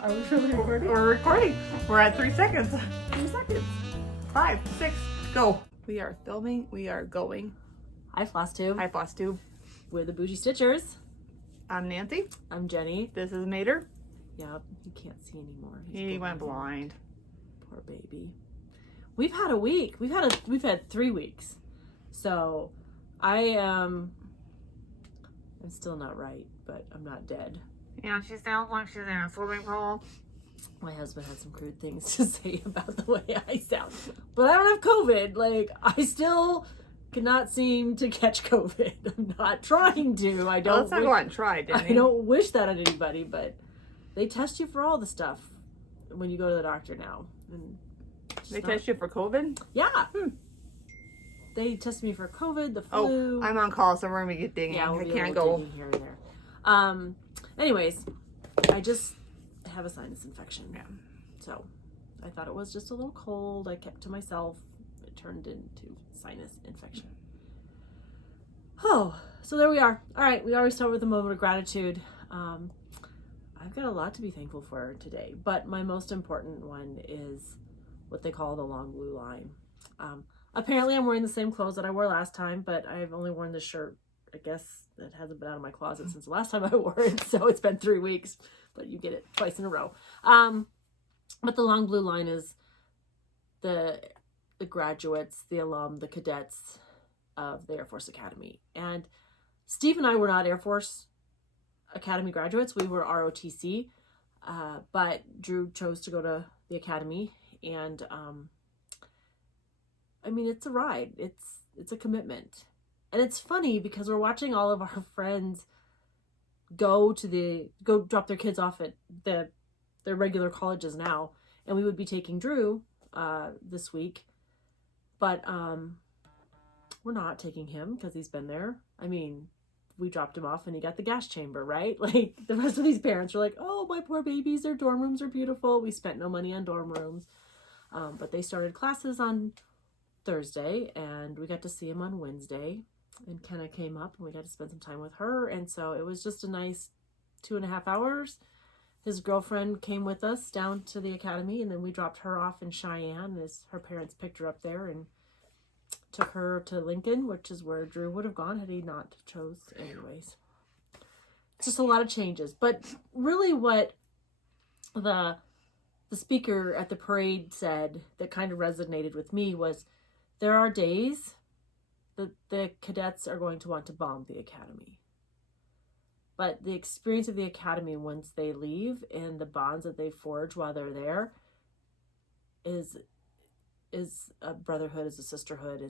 Are we really recording? We're recording. We're at 3 seconds. 3 seconds. 5, 6, go. We are filming. We are going. Hi, FlossTube. Hi, FlossTube. We're the Bougie Stitchers. I'm Nancy. I'm Jenny. This is Mater. Yep, he can't see anymore. He went blind. Poor baby. We've had a week. We've had 3 weeks. So I'm still not right, but I'm not dead. Yeah, she sounds like she's in a swimming pool. My husband had some crude things to say about the way I sound. But I don't have COVID. Like, I still cannot seem to catch COVID. I'm not trying to. I don't. Let's not go out and try, Danny. I don't wish that on anybody, but they test you for all the stuff when you go to the doctor now. And They test you for COVID? Yeah. They tested me for COVID, the flu. Oh, I'm on call, so we're going to get digging. Yeah, we'll I be can't able go. to dig in here and there. Anyways, I just have a sinus infection. Yeah. So I thought it was just a little cold. I kept to myself. It turned into sinus infection. Oh, so there we are. All right, we always start with a moment of gratitude. I've got a lot to be thankful for today, but my most important one is what they call the long blue line. Apparently I'm wearing the same clothes that I wore last time, but I've only worn this shirt, I guess it hasn't been out of my closet since the last time I wore it, so it's been 3 weeks, but you get it twice in a row. But the long blue line is the graduates, the alum, the cadets of the Air Force Academy. And Steve and I were not Air Force Academy graduates. We were ROTC, but Drew chose to go to the Academy, and I mean, it's a ride. It's a commitment. And it's funny because we're watching all of our friends go drop their kids off at their regular colleges now, and we would be taking Drew this week, but we're not taking him because he's been there. I mean, we dropped him off and he got the gas chamber, right? Like, the rest of these parents are like, oh, my poor babies, their dorm rooms are beautiful. We spent no money on dorm rooms, but they started classes on Thursday, and we got to see him on Wednesday, and Kenna came up and we got to spend some time with her, and so it was just a nice 2.5 hours. His girlfriend came with us down to the Academy, and then we dropped her off in Cheyenne as her parents picked her up there and took her to Lincoln, which is where Drew would have gone had he not chose anyways. It's just a lot of changes, but really what the speaker at the parade said that kind of resonated with me was there are days that the cadets are going to want to bomb the Academy. But the experience of the Academy once they leave and the bonds that they forge while they're there is a brotherhood, is a sisterhood,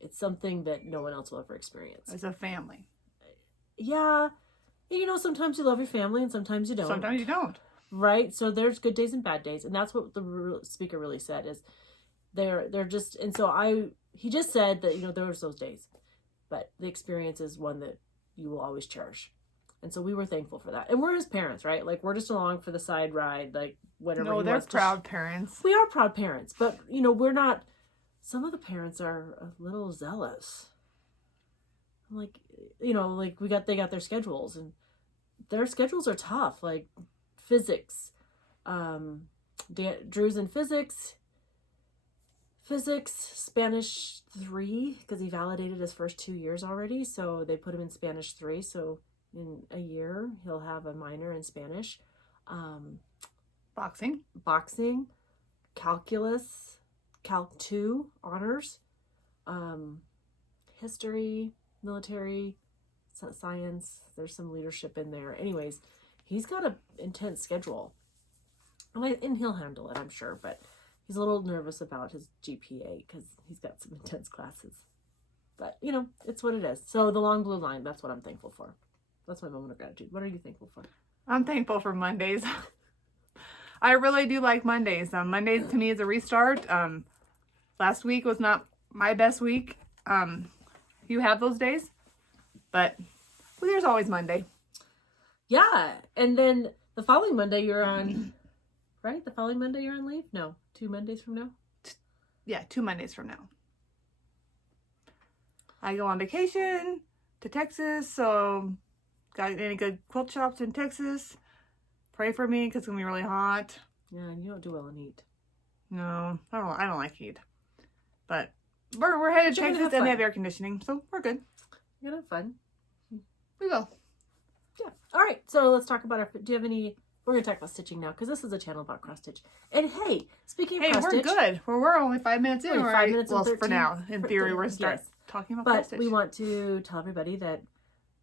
it's something that no one else will ever experience. It's a family. Yeah. You know, sometimes you love your family and sometimes you don't. Sometimes you don't. Right? So there's good days and bad days. And that's what the speaker really said is they're just, and so he just said that, you know, there was those days, but the experience is one that you will always cherish. And so we were thankful for that. And we're his parents, right? Like, we're just along for the side ride, like whatever. No, they're proud parents. We are proud parents, but you know, we're not, some of the parents are a little zealous. Like, you know, like they got their schedules, and their schedules are tough. Like physics, Drew's in physics, Spanish 3, because he validated his first 2 years already. So they put him in Spanish 3. So in a year, he'll have a minor in Spanish. Boxing, calculus, Calc 2 honors, history, military, science. There's some leadership in there. Anyways, he's got an intense schedule, and he'll handle it, I'm sure. But he's a little nervous about his GPA because he's got some intense classes. But, you know, it's what it is. So the long blue line, that's what I'm thankful for. That's my moment of gratitude. What are you thankful for? I'm thankful for Mondays. I really do like Mondays. Mondays to me is a restart. Last week was not my best week. You have those days, but well, there's always Monday. Yeah, and then the following Monday you're on, right? The following Monday you're on leave? No, 2 Mondays from now? Yeah, 2 Mondays from now. I go on vacation to Texas, so got any good quilt shops in Texas. Pray for me because it's going to be really hot. Yeah, and you don't do well in heat. No, I don't like heat. But we're headed to You're gonna Texas have and they have fun. air conditioning, so we're good. You're gonna have fun. We will. Yeah. All right. So let's talk about our. Do you have any? We're gonna talk about stitching now because this is a channel about cross stitch. And hey, speaking of cross we're stitch, good. We're only 5 minutes in. Only 5 minutes and well, 13 for now. In theory, we're yes. start talking about cross but stitch. we want to tell everybody that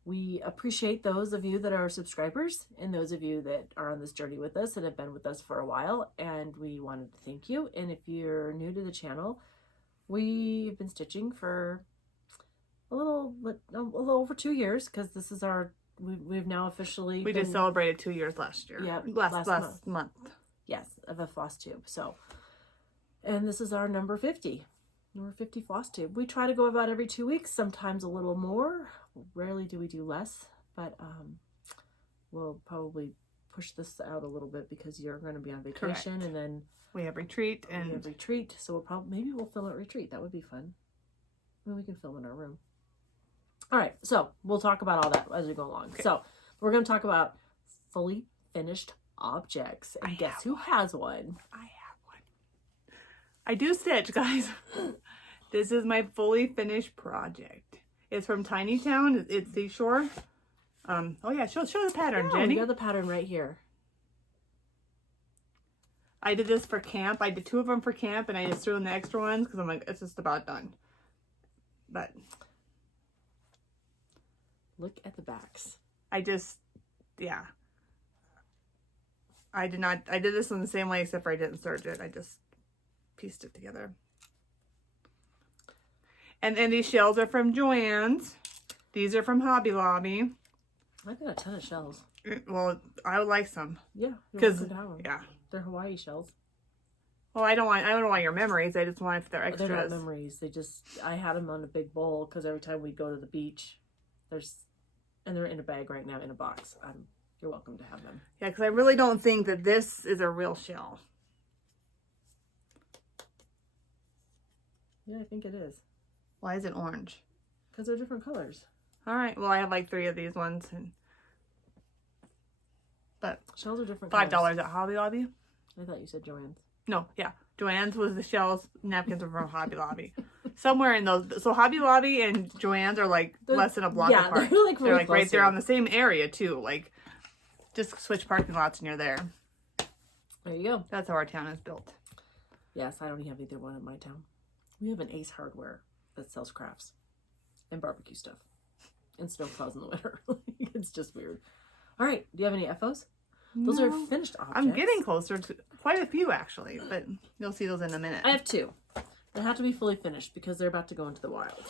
we appreciate those of you that are subscribers and those of you that are on this journey with us and have been with us for a while. And we wanted to thank you. And if you're new to the channel, we've been stitching for a little over 2 years because this is our. We've now officially. We just celebrated 2 years last year. Yeah, last month. Yes, of a FlossTube. So, and this is our number 50. Number 50 FlossTube. We try to go about every 2 weeks, sometimes a little more. Rarely do we do less, but we'll probably push this out a little bit because you're going to be on vacation. Correct. And then we have retreat and we have retreat. So we'll probably maybe we'll film at retreat. That would be fun. Maybe we can film in our room. All right, so we'll talk about all that as we go along. Okay. So we're going to talk about fully finished objects. And guess who has one? I have one. I do stitch, guys. This is my fully finished project. It's from Tiny Town. It's Seashore. Oh yeah, show the pattern, Oh, Jenny. you got the pattern right here. I did this for camp. I did 2 of them for camp, and I just threw in the extra ones because I'm like, it's just about done. But look at the backs. Yeah. I did this in the same way except for I didn't serge it. I just pieced it together. And then these shells are from Joann's. These are from Hobby Lobby. I got a ton of shells. Well, I would like some. Yeah, Because, yeah, they're Hawaii shells. Well, I don't want your memories. I just want if they're They're extras. not memories. I had them on a big bowl because every time we go to the beach, and they're in a bag right now in a box. You're welcome to have them. Yeah, because I really don't think that this is a real shell. Yeah, I think it is. Why is it orange? Because they're different colors. All right. Well, I have like 3 of these ones, but Shells are different $5 colors. at Hobby Lobby. I thought you said Joann's. No, yeah. Joann's was the shells. Napkins were from Hobby Lobby. Somewhere in those. So Hobby Lobby and Joann's are like less than a block apart. They're like really they're like close right there here. on the same area too. Like just switch parking lots and you're there. There you go. That's how our town is built. Yes, I don't have either one in my town. We have an Ace Hardware that sells crafts and barbecue stuff and snowplows in the winter. It's just weird. All right. Do you have any FOs? Those are finished objects. I'm getting closer to quite a few actually, but you'll see those in a minute. I have 2. They have to be fully finished because they're about to go into the wild.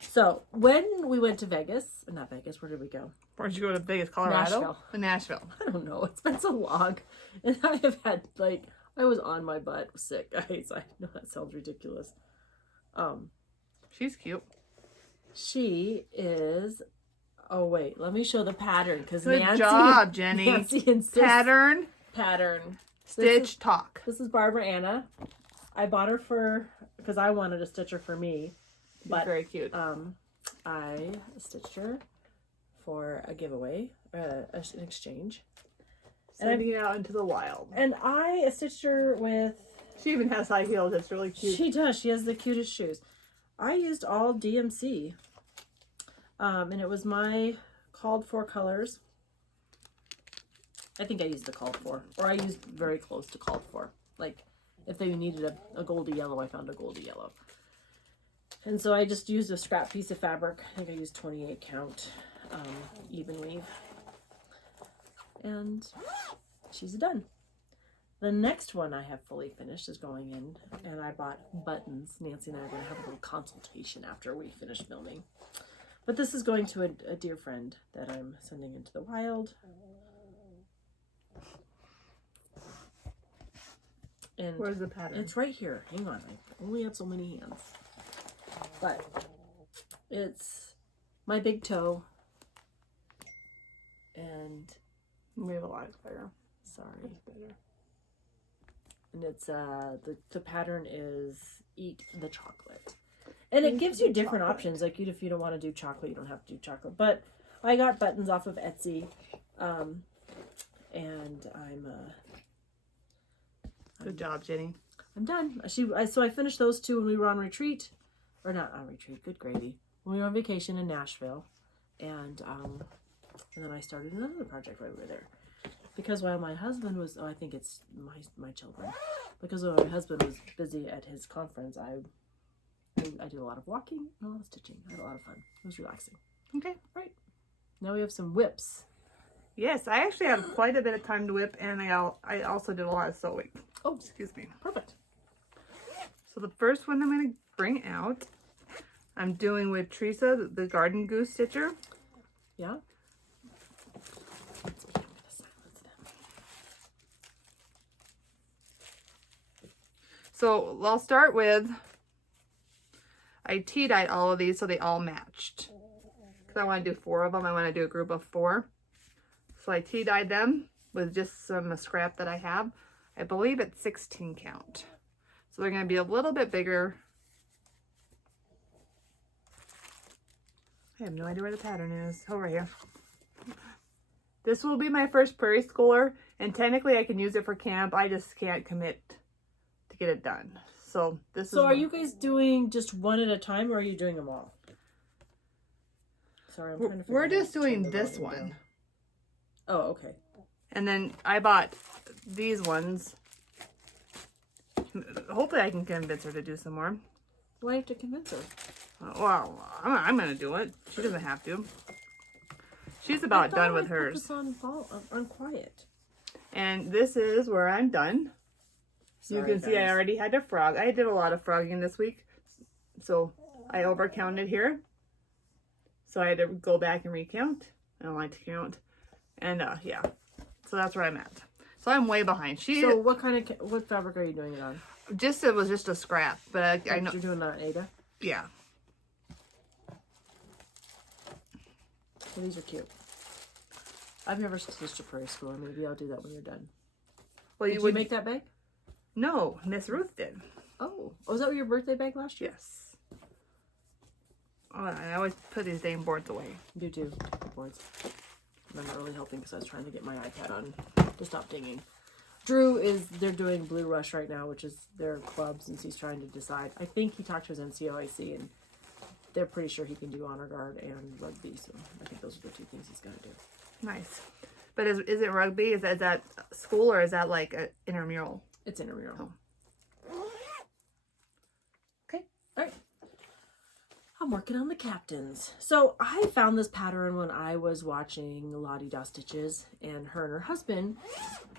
So when we went to Vegas, not Vegas, where did we go? Where'd you go to Vegas, Colorado? Nashville. Nashville. I don't know. It's been so long. And I have had, I was on my butt sick. I know that sounds ridiculous. She's cute. She is, oh wait, let me show the pattern because Good Nancy. job, Jenny. Nancy insists. Pattern. Stitch, talk. This is Barbara Anna. I bought her because I wanted to stitch her for me. But very cute. I stitched her for a giveaway, an exchange. Sending it out into the wild. And I stitched her with... She even has high heels. It's really cute. She does. She has the cutest shoes. I used all DMC. And it was my called for colors. I think I used the called for. Or I used very close to called for. Like, if they needed a goldy yellow, I found a goldy yellow. And so I just used a scrap piece of fabric. I think I used 28 count even weave. And she's done. The next one I have fully finished is going in, and I bought buttons. Nancy and I are going to have a little consultation after we finish filming. But this is going to a dear friend that I'm sending into the wild. And where's the pattern? It's right here. Hang on. I only have so many hands. But it's my big toe. And we have a lot better. Sorry. That's better. And it's the pattern is Eat the Chocolate. And it gives you different options. Like if you don't want to do chocolate, you don't have to do chocolate. But I got buttons off of Etsy. and Good job, Jenny. I'm done. So I finished those two when we were on retreat, or not on retreat. Good gravy. When we were on vacation in Nashville, and then I started another project right over there. Because while my husband was, I think it's my children. Because while my husband was busy at his conference, I did a lot of walking and a lot of stitching. I had a lot of fun. It was relaxing. Okay. Right. Now we have some whips. Yes, I actually have quite a bit of time to whip, and I also did a lot of sewing. Oh, excuse me. Perfect. So the first one I'm going to bring out, I'm doing with Teresa, the Garden Goose Stitcher. Yeah. So I'll start with, I tea-dyed all of these so they all matched. Because I want to do 4 of them. I want to do a group of 4. So I tea-dyed them with just some scrap that I have. I believe it's 16 count. So they're going to be a little bit bigger. I have no idea where the pattern is. Over here. This will be my first prairie schooler. And technically I can use it for camp. I just can't commit to get it done. So this is... So are you guys doing just one at a time, or are you doing them all? Sorry, I'm trying to figure We're out just how to turn doing the this volume one. down. Oh, okay. And then I bought these ones. Hopefully I can convince her to do some more. Why do you have to convince her? Well, I'm going to do it. She doesn't have to. She's about done with hers. On quiet. And this is where I'm done. Sorry, you can see I already had a frog. I did a lot of frogging this week. So I overcounted here. So I had to go back and recount. I don't like to count. And yeah. So that's where I'm at. So I'm way behind. So what fabric are you doing it on? It was just a scrap, but I know you're doing that on Ada. Yeah. Well, these are cute. I've never stitched a prairie schooler. Maybe I'll do that when you're done. Well, Did you make that bag? No, Miss Ruth did. Oh, was that your birthday bag last year? Yes. Oh, I always put these dang boards away. You do boards. I'm not really helping because I was trying to get my iPad on to stop dinging. They're doing Blue Rush right now, which is their club, since he's trying to decide. I think he talked to his NCOIC and they're pretty sure he can do honor guard and rugby. So I think those are the 2 things he's going to do. Nice. But is it rugby? Is that school, or is that like an intramural? It's intramural. Oh. Okay. All right. I'm working on the captains. So I found this pattern when I was watching Lottie Da Stitches, and her husband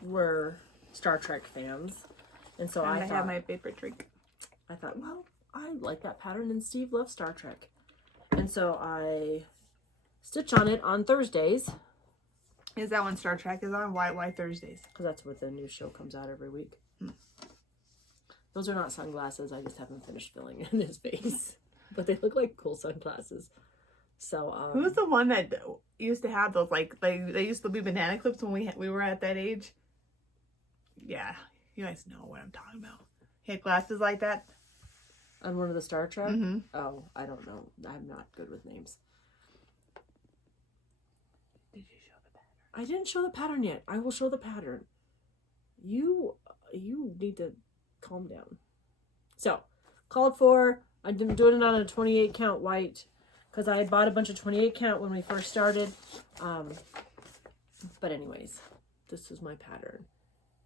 were Star Trek fans. And so I have my paper trick. I thought, well, I like that pattern, and Steve loves Star Trek. And so I stitch on it on Thursdays. Is that when Star Trek is on? Why Thursdays? Because that's what the new show comes out every week. Those are not sunglasses. I just haven't finished filling in his face. But they look like cool sunglasses. So who's the one that used to have those, like they used to be banana clips when we were at that age? Yeah, you guys know what I'm talking about. He had glasses like that. On one of the Star Trek? Mm-hmm. Oh, I don't know. I'm not good with names. Did you show the pattern? I didn't show the pattern yet. I will show the pattern. You need to calm down. So, called for. I'm doing it on a 28 count white because I bought a bunch of 28 count when we first started. But anyways, this is my pattern.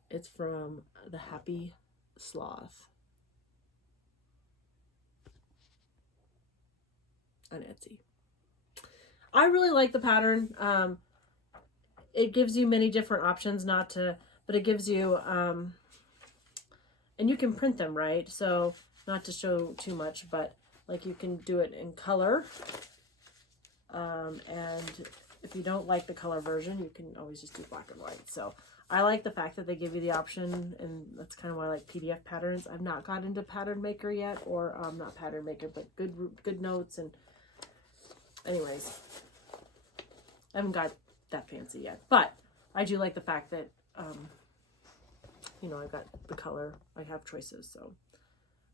It's from the Happy Sloth on Etsy. I really like the pattern. It gives you many different options, but it gives you, and you can print them, right? So not to show too much, but like you can do it in color. And if you don't like the color version, you can always just do black and white. So I like the fact that they give you the option, and that's kind of why I like PDF patterns. I've not got into Pattern Maker yet, or not Pattern Maker, but Good Notes. And anyways, I haven't got that fancy yet, but I do like the fact that I've got the color. I have choices. So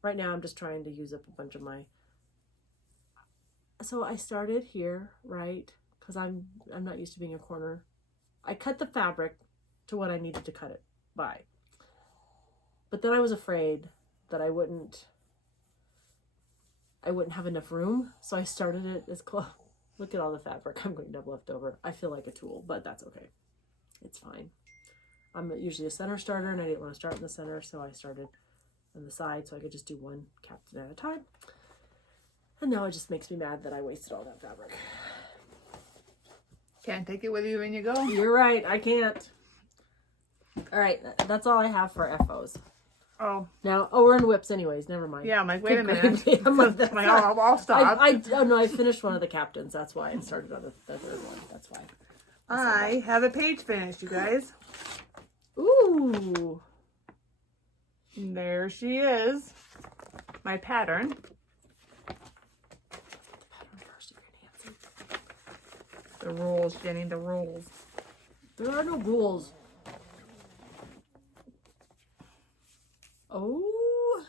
right now I'm just trying to use up a bunch of my. So I started here, right? Because I'm not used to being a corner. I cut the fabric to what I needed to cut it by. But then I was afraid that I wouldn't have enough room, so I started it as close. Look at all the fabric I'm going to have left over. I feel like a tool, but that's okay. It's fine. I'm usually a center starter, and I didn't want to start in the center, so I started on the side so I could just do one captain at a time. And now it just makes me mad that I wasted all that fabric. Can't take it with you when you go. You're right, I can't. All right, that's all I have for FOs. Oh. Now, we're in whips anyways, never mind. Yeah, I'm like, wait a minute. I'm like, that's like, not, I'll stop. oh no, I finished one of the captains, that's why I started on the third one, that's why. I have a page finished, you guys. Ooh. And there she is. My pattern. The rules, Jenny, the rules. There are no rules. Oh.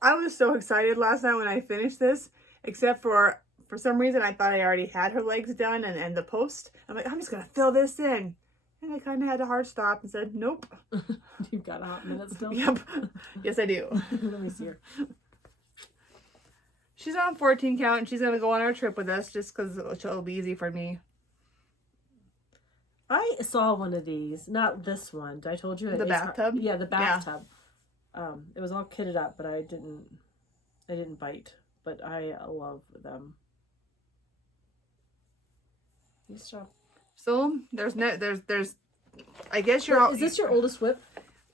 I was so excited last night when I finished this, except for some reason I thought I already had her legs done and the post. I'm like, I'm just going to fill this in. And I kind of had a hard stop and said, nope. You've got a hot minute still? Yep. Yes, I do. Let me see her. She's on 14 count and she's going to go on our trip with us just because it'll be easy for me. I saw one of these. Not this one. I told you. The bathtub? Yeah, the bathtub. Yeah. It was all kitted up, but I didn't bite. But I love them. Stop. So there's I guess you're. Is this your oldest whip?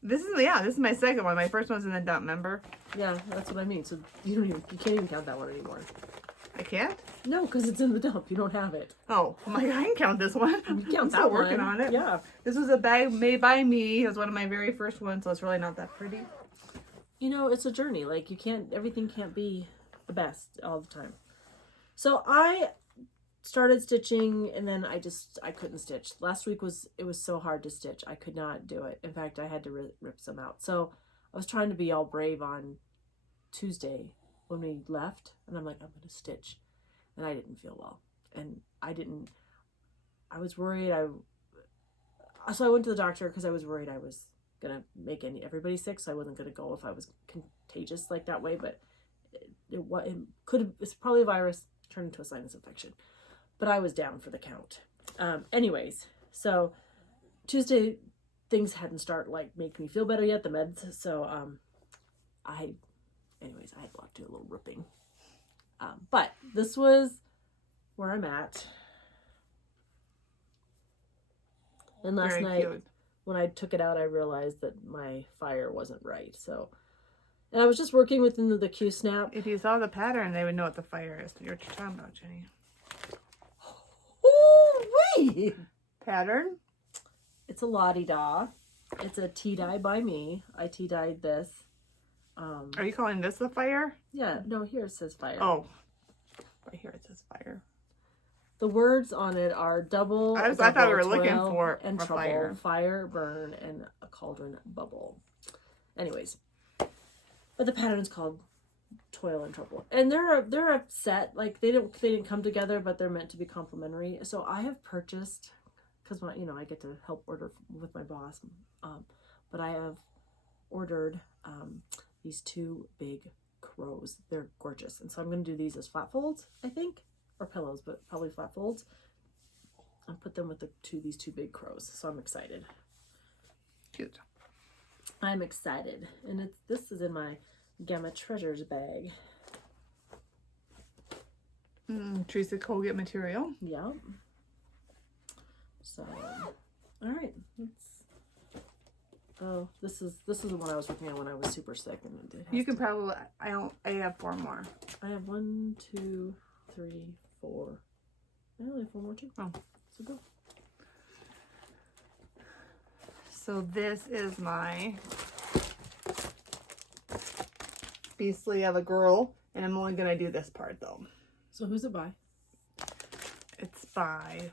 This is my second one. My first one's in the dump, remember? Yeah, that's what I mean. So you can't even count that one anymore. I can't? No, because it's in the dump. You don't have it. Oh, my God, I can count this one. You count I'm that still one. working on it. Yeah. This was a bag made by me. It was one of my very first ones, so it's really not that pretty. You know, it's a journey. Like, everything can't be the best all the time. So I started stitching, and then I couldn't stitch. Last week it was so hard to stitch. I could not do it. In fact, I had to rip some out. So I was trying to be all brave on Tuesday when we left, and I'm like, I'm going to stitch. And I didn't feel well. And I was worried. So I went to the doctor because I was worried I was going to make everybody sick. So I wasn't going to go if I was contagious like that way. But it's probably a virus turned into a sinus infection. But I was down for the count. Anyways, so Tuesday, things hadn't started make me feel better yet, the meds. So I had to do a little ripping. But this was where I'm at. And last night, when I took it out, I realized that my fire wasn't right. So, and I was just working within the Q-snap. If you saw the pattern, they would know what the fire is. You're talking about, Jenny. Ooh-wee! Pattern? It's a la-di-da. It's a tea-dye by me. I tea-dyed this. Are you calling this the fire? Yeah, no, here it says fire. Oh, right here it says fire. The words on it are double. I thought we were looking for and trouble, fire, burn, and a cauldron bubble. Anyways, but the pattern is called toil and trouble, and they're a set. Like they didn't come together, but they're meant to be complementary. So I have purchased, because I get to help order with my boss, but I have ordered these two big crows. They're gorgeous, and so I'm going to do these as flat folds, I think, or pillows, but probably flat folds, and put them with these two big crows. So I'm excited. Cute. I'm excited, and this is in my Gamma Treasures bag. Teresa Colgate material. Yeah. So, all right. Oh, this is the one I was working on when I was super sick, and it did. You can probably. I have 4 more. I have 1, 2, 3, 4. I only have 4 more too. Oh, so go. So this is my beastly of a girl, and I'm only gonna do this part though. So who's it by? It's by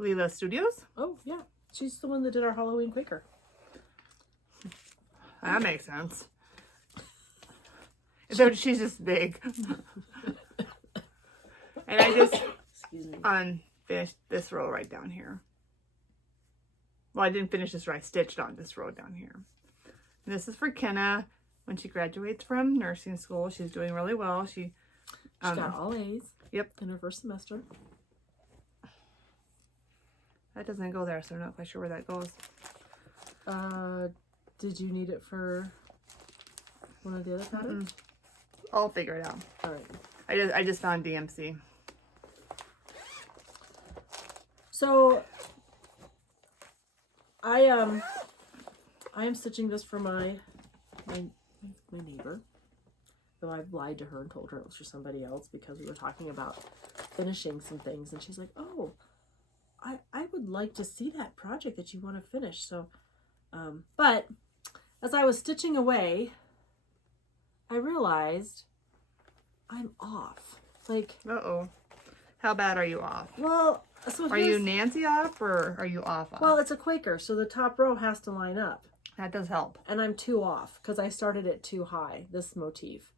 Leela Studios. Oh yeah, she's the one that did our Halloween Quaker. That makes sense. So she's just big. And I just unfinished this row right down here. Well, I didn't finish this row. I stitched on this row down here. And this is for Kenna when she graduates from nursing school. She's doing really well. She got all A's. Yep. In her first semester. That doesn't go there, so I'm not quite sure where that goes. Did you need it for one of the other patterns? I'll figure it out. All right. I just found DMC. So I am stitching this for my neighbor, though I've lied to her and told her it was for somebody else because we were talking about finishing some things, and she's like, "Oh, I would like to see that project that you want to finish." So, but as I was stitching away, I realized I'm off. Like, uh-oh. How bad are you off? well, so are you Nancy off or are you off? Well, it's a Quaker, so the top row has to line up. That does help. And I'm 2 off because I started it too high, this motif.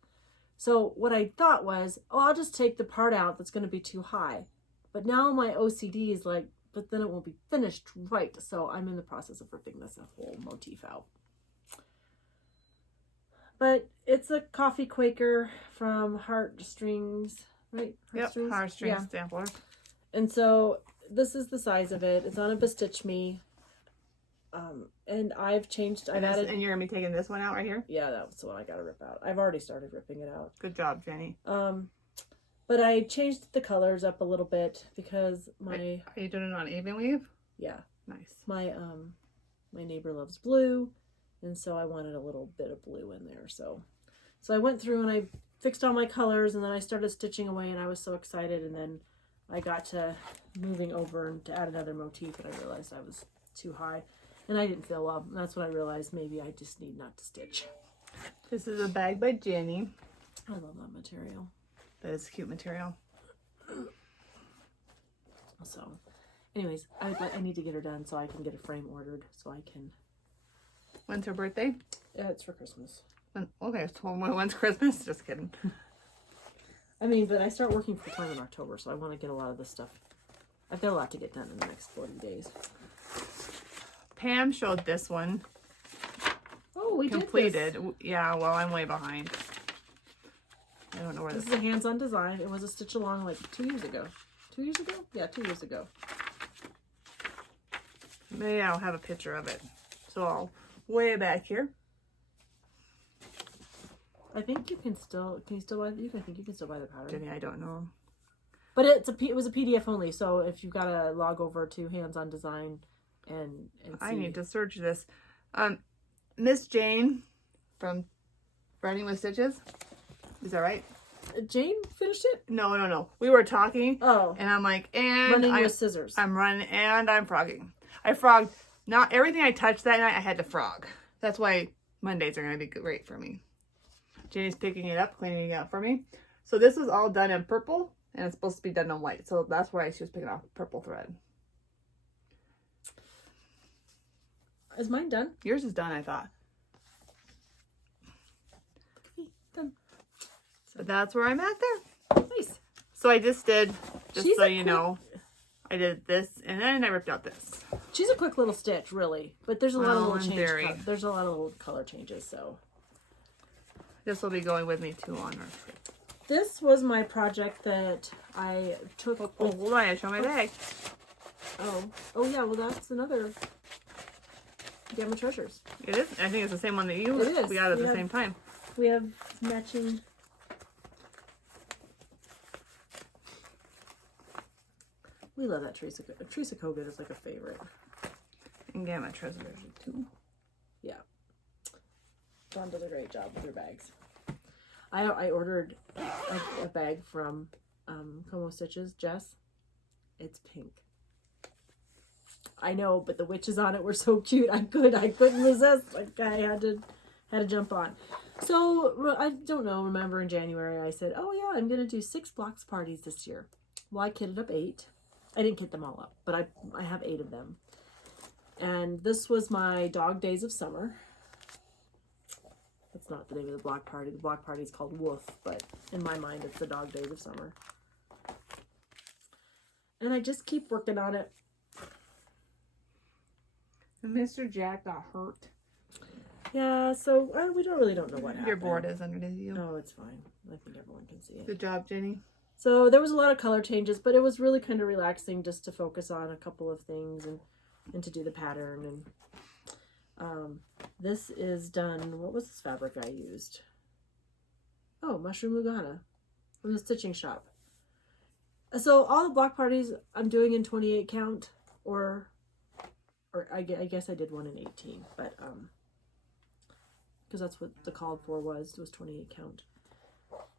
So what I thought was, oh, I'll just take the part out that's going to be too high. But now my OCD is like, but then it won't be finished right. So I'm in the process of ripping this whole motif out. But it's a coffee Quaker from Heartstrings, right? Yep, Heartstrings sampler. And so this is the size of it. It's on a Bestitch Me. And I've added... And you're going to be taking this one out right here? Yeah, that's the one I got to rip out. I've already started ripping it out. Good job, Jenny. But I changed the colors up a little bit because my... Are you doing it on even weave? Yeah. Nice. My neighbor loves blue, and so I wanted a little bit of blue in there. So I went through and I fixed all my colors, and then I started stitching away, and I was so excited, and then I got to moving over and to add another motif, and I realized I was too high, and I didn't feel well. And that's when I realized maybe I just need not to stitch. This is a bag by Jenny. I love that material. That is cute material. So, anyways, I need to get her done so I can get a frame ordered so I can... When's her birthday? It's for Christmas. Okay, so when's Christmas? Just kidding. I mean, but I start working full time in October, so I want to get a lot of this stuff. I've got a lot to get done in the next 40 days. Pam showed this one. Oh, we completed. did this. Yeah, well, I'm way behind. I don't know where this is a hands-on design. It was a stitch along like 2 years ago. 2 years ago? Yeah, 2 years ago. Maybe I'll have a picture of it. So I'll way back here. I think you can still. Can you still buy? I think you can still buy the pattern. Jenny, I don't know. But it was a PDF only. So if you've got to log over to hands-on design and see. I need to search this. Miss Jane from Running with Stitches. Is that right? Jane finished it? No. We were talking. Oh. And I'm like, and running with scissors. I'm running and I'm frogging. I frogged. Not everything I touched that night I had to frog. That's why Mondays are going to be great for me. Janie's picking it up, cleaning it up for me. So this is all done in purple, and it's supposed to be done in white. So that's why she was picking off purple thread. Is mine done? Yours is done, I thought. Done. So that's where I'm at there. Nice. So I just did, She's so you know, I did this, and then I ripped out this. She's a quick little stitch, really, but there's a lot of little changes. There's a lot of little color changes, so. This will be going with me too on our trip. This was my project that I took. Oh, hold on, I show my bag. Oh yeah. Well, that's another Gamma Treasures. It is. I think it's the same one that you. It is. We got at the same time. We have matching. We love that Teresa. Teresa Kogan is like a favorite. And Gamma Treasures too. Yeah. Dawn does a great job with her bags. I ordered a bag from Como Stitches, Jess. It's pink. I know, but the witches on it were so cute. I couldn't resist. Like I had to jump on. So I don't know. Remember in January I said, "Oh yeah, I'm gonna do 6 blocks parties this year." Well, I kitted up 8. I didn't kit them all up, but I have 8 of them. And this was my Dog Days of Summer. That's not the name of the block party. The block party is called Woof, but in my mind, it's the Dog Days of Summer. And I just keep working on it. And Mr. Jack got hurt. Yeah, so we don't know what happened. Your board is underneath you. Oh, it's fine. I think everyone can see it. Good job, Jenny. So there was a lot of color changes, but it was really kind of relaxing just to focus on a couple of things and to do the pattern. And this is done. What was this fabric I used? Oh, Mushroom Lugana from the stitching shop. So all the block parties I'm doing in 28 count, or I guess I did one in 18, but because that's what the called for was 28 count.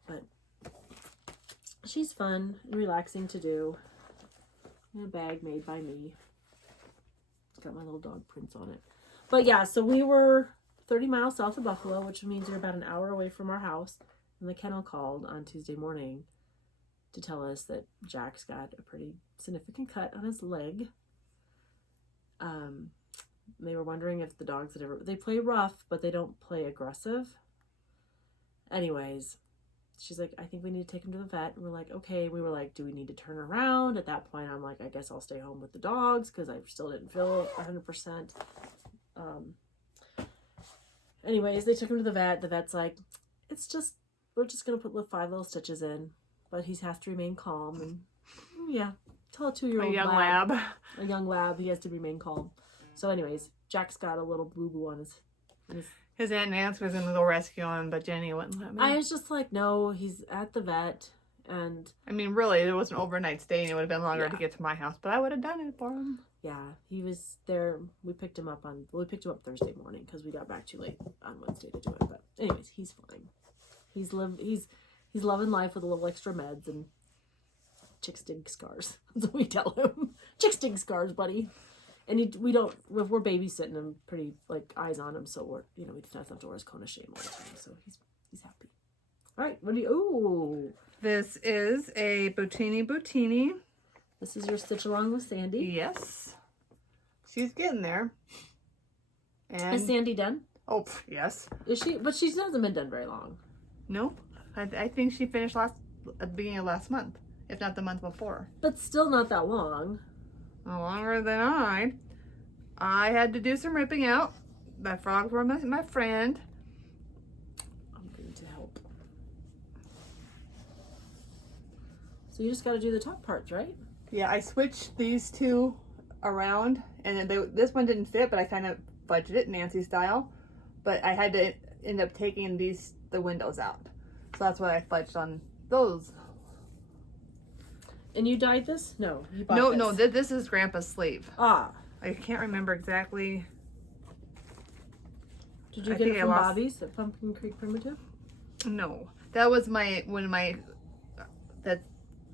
But she's fun and relaxing to do. In a bag made by me. It's got my little dog prints on it. But yeah, so we were 30 miles south of Buffalo, which means you're about an hour away from our house. And the kennel called on Tuesday morning to tell us that Jack's got a pretty significant cut on his leg. They were wondering if the dogs had ever... They play rough, but they don't play aggressive. Anyways, she's like, I think we need to take him to the vet. And we're like, okay. We were like, do we need to turn around? At that point, I'm like, I guess I'll stay home with the dogs because I still didn't feel 100%. Anyways, they took him to the vet. The vet's like, we're just going to put 5 little stitches in, but he has to remain calm. And yeah, tell a 2-year-old A young lab. A young lab, he has to remain calm. So anyways, Jack's got a little boo-boo on his Aunt Nancy was going to go rescue him, but Jenny wouldn't let me. I was just like, no, he's at the vet. And I mean, really, it was an overnight stay and it would have been longer to get to my house, but I would have done it for him. Yeah, he was there. We picked him up Thursday morning because we got back too late on Wednesday to do it. But anyways, he's fine. He's loving life with a little extra meds and chick sting scars. That's what we tell him. Chick sting scars, buddy. And we're babysitting him, pretty like eyes on him, so we're we just have to wear his cone of shame all the time. So he's happy. All right, what do you? Ooh, this is a Bottini. This is your stitch along with Sandy. Yes, she's getting there. And is Sandy done? Oh, yes. Is she? But she hasn't been done very long. Nope. I think she finished at the beginning of last month, if not the month before. But still not that long. No longer than I had to do some ripping out. That frog for my friend. I'm going to help. So you just got to do the top parts, right? Yeah, I switched these two around, and then this one didn't fit, but I kind of fudged it Nancy style. But I had to end up taking the windows out, so that's why I fudged on those. And you dyed this? No, you bought No, this is Grandpa's sleeve. Ah, I can't remember exactly. did you get it from Bobby's at Pumpkin Creek Primitive? No, that was that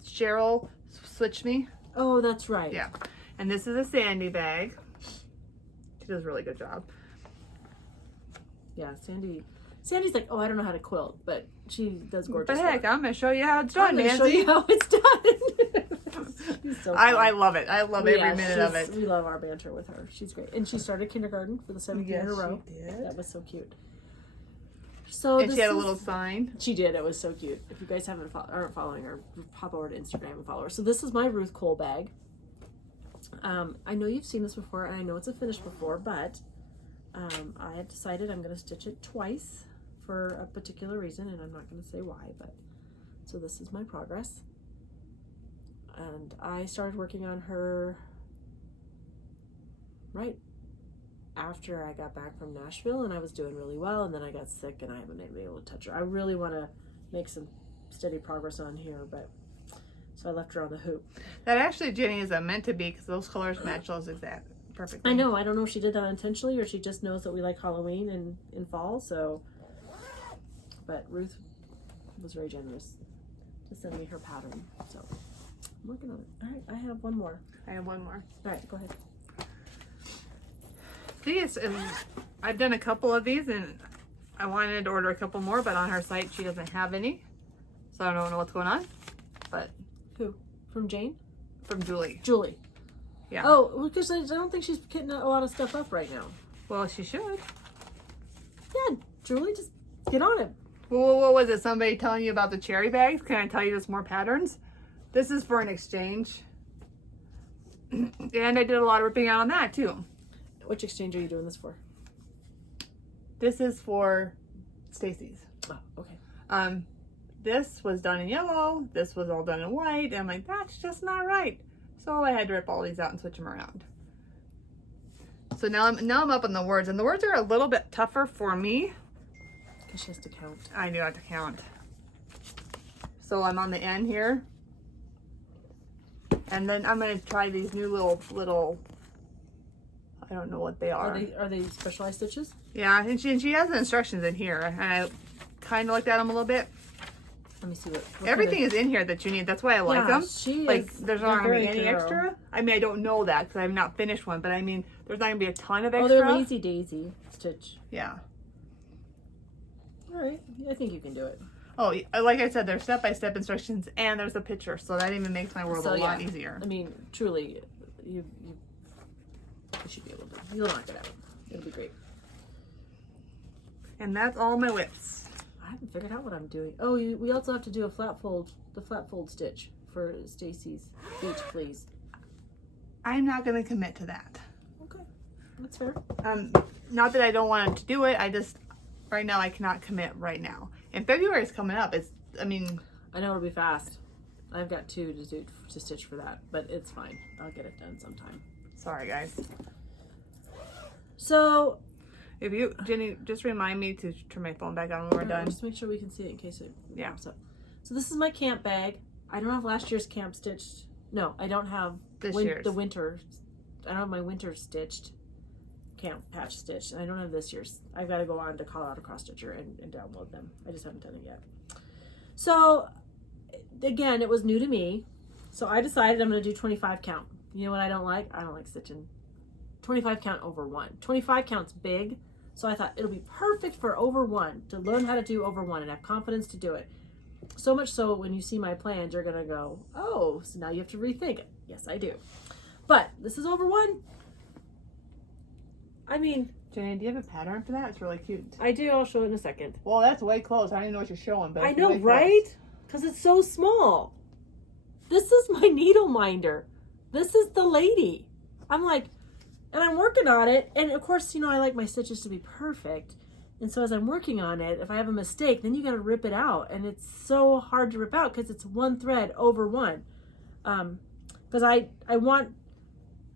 Cheryl switched me. Oh, that's right. Yeah, and this is a Sandy bag. She does a really good job. Yeah, Sandy's like, oh, I don't know how to quilt, but she does gorgeous But heck, work. I'm gonna show you how it's done, Nancy. I'm gonna show you how it's done. She's so I love it. I love every minute of it. We love our banter with her. She's great, and she started kindergarten for the 7th year in a row. She did. That was so cute. So and she had a little sign. She did. It was so cute. If you guys aren't following her, pop over to Instagram and follow her. So this is my Ruth Cole bag. I know you've seen this before, and I know it's a finish before, but I had decided I'm going to stitch it twice for a particular reason, and I'm not going to say why, but so this is my progress. And I started working on her right after I got back from Nashville, and I was doing really well, and then I got sick and I haven't been able to touch her. I really want to make some steady progress on here, but so I left her on the hoop. That actually, Jenny, is meant to be because those colors match those exact perfectly. I know. I don't know if she did that intentionally or she just knows that we like Halloween and in fall, so. But Ruth was very generous to send me her pattern, so I'm working on it. All right, I have one more. I have one more. All right, go ahead. These, I've done a couple of these, and I wanted to order a couple more, but on her site she doesn't have any, so I don't know what's going on. But who? From Jane? From Julie. Julie. Yeah. Oh, because I don't think she's getting a lot of stuff up right now. Well, she should. Yeah, Julie, just get on it. Well, what was it? Somebody telling you about the cherry bags? Can I tell you there's more patterns? This is for an exchange. And I did a lot of ripping out on that too. Which exchange are you doing this for? This is for Stacy's. Oh, okay. This was done in yellow. This was all done in white. And I'm like, that's just not right. So I had to rip all these out and switch them around. So now I'm up on the words, and the words are a little bit tougher for me. Because she has to count. I do have to count. So I'm on the end here. And then I'm going to try these new little, I don't know what they are. Are they specialized stitches? Yeah, and she has the instructions in here. And I kind of looked at them a little bit. Let me see what Everything is in here that you need. That's why I like them. There's not going to be any extra. I mean, I don't know that because I have not finished one. But I mean, there's not going to be a ton of extra. Oh, they're lazy daisy stitch. Yeah. All right. I think you can do it. Oh, like I said, there's step-by-step instructions and there's a picture. So that even makes my world a lot easier. I mean, truly, you should be able to. You'll knock it out. It'll be great. And that's all my whips. I haven't figured out what I'm doing. Oh, we also have to do the flat fold stitch for Stacy's beach fleece. I'm not going to commit to that. Okay, that's fair. Not that I don't want to do it. I just, right now, I cannot commit right now. And February is coming up. I know it'll be fast. I've got 2 to stitch for that, but it's fine. I'll get it done sometime. Sorry, guys. So, if you, Jenny, just remind me to turn my phone back on when we're done. Just make sure we can see it in case it pops up. So this is my camp bag. I don't have last year's camp stitched. No, I don't have this year's. The winter. I don't have my winter stitched camp patch stitched. And I don't have this year's. I've got to go on to Colorado Cross Stitcher and download them. I just haven't done it yet. So again, it was new to me. So I decided I'm going to do 25 count. You know what I don't like? I don't like stitching 25 count over 1. 25 count's big. So I thought it'll be perfect for over 1, to learn how to do over 1 and have confidence to do it. So much so when you see my plans, you're going to go, oh, so now you have to rethink it. Yes, I do. But this is over 1. I mean, Jenny, do you have a pattern for that? It's really cute. I do. I'll show it in a second. Well, that's way close. I don't even know what you're showing. But I know, right? Because it's so small. This is my needle minder. This is the lady. I'm like, and I'm working on it. And of course, you know, I like my stitches to be perfect. And so as I'm working on it, if I have a mistake, then you got to rip it out. And it's so hard to rip out because it's 1 thread over 1. Because I want,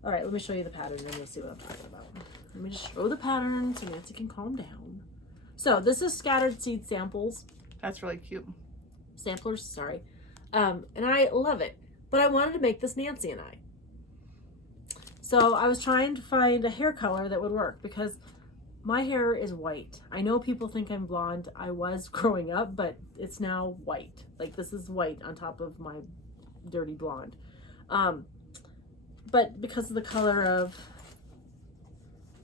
all right, let me show you the pattern and you'll see what I'm talking about. Let me just show the pattern so Nancy can calm down. So this is scattered seed samples. That's really cute. Samplers, sorry. And I love it. But I wanted to make this Nancy and I. So I was trying to find a hair color that would work because my hair is white. I know people think I'm blonde. I was growing up, but it's now white. Like this is white on top of my dirty blonde. But because of the color of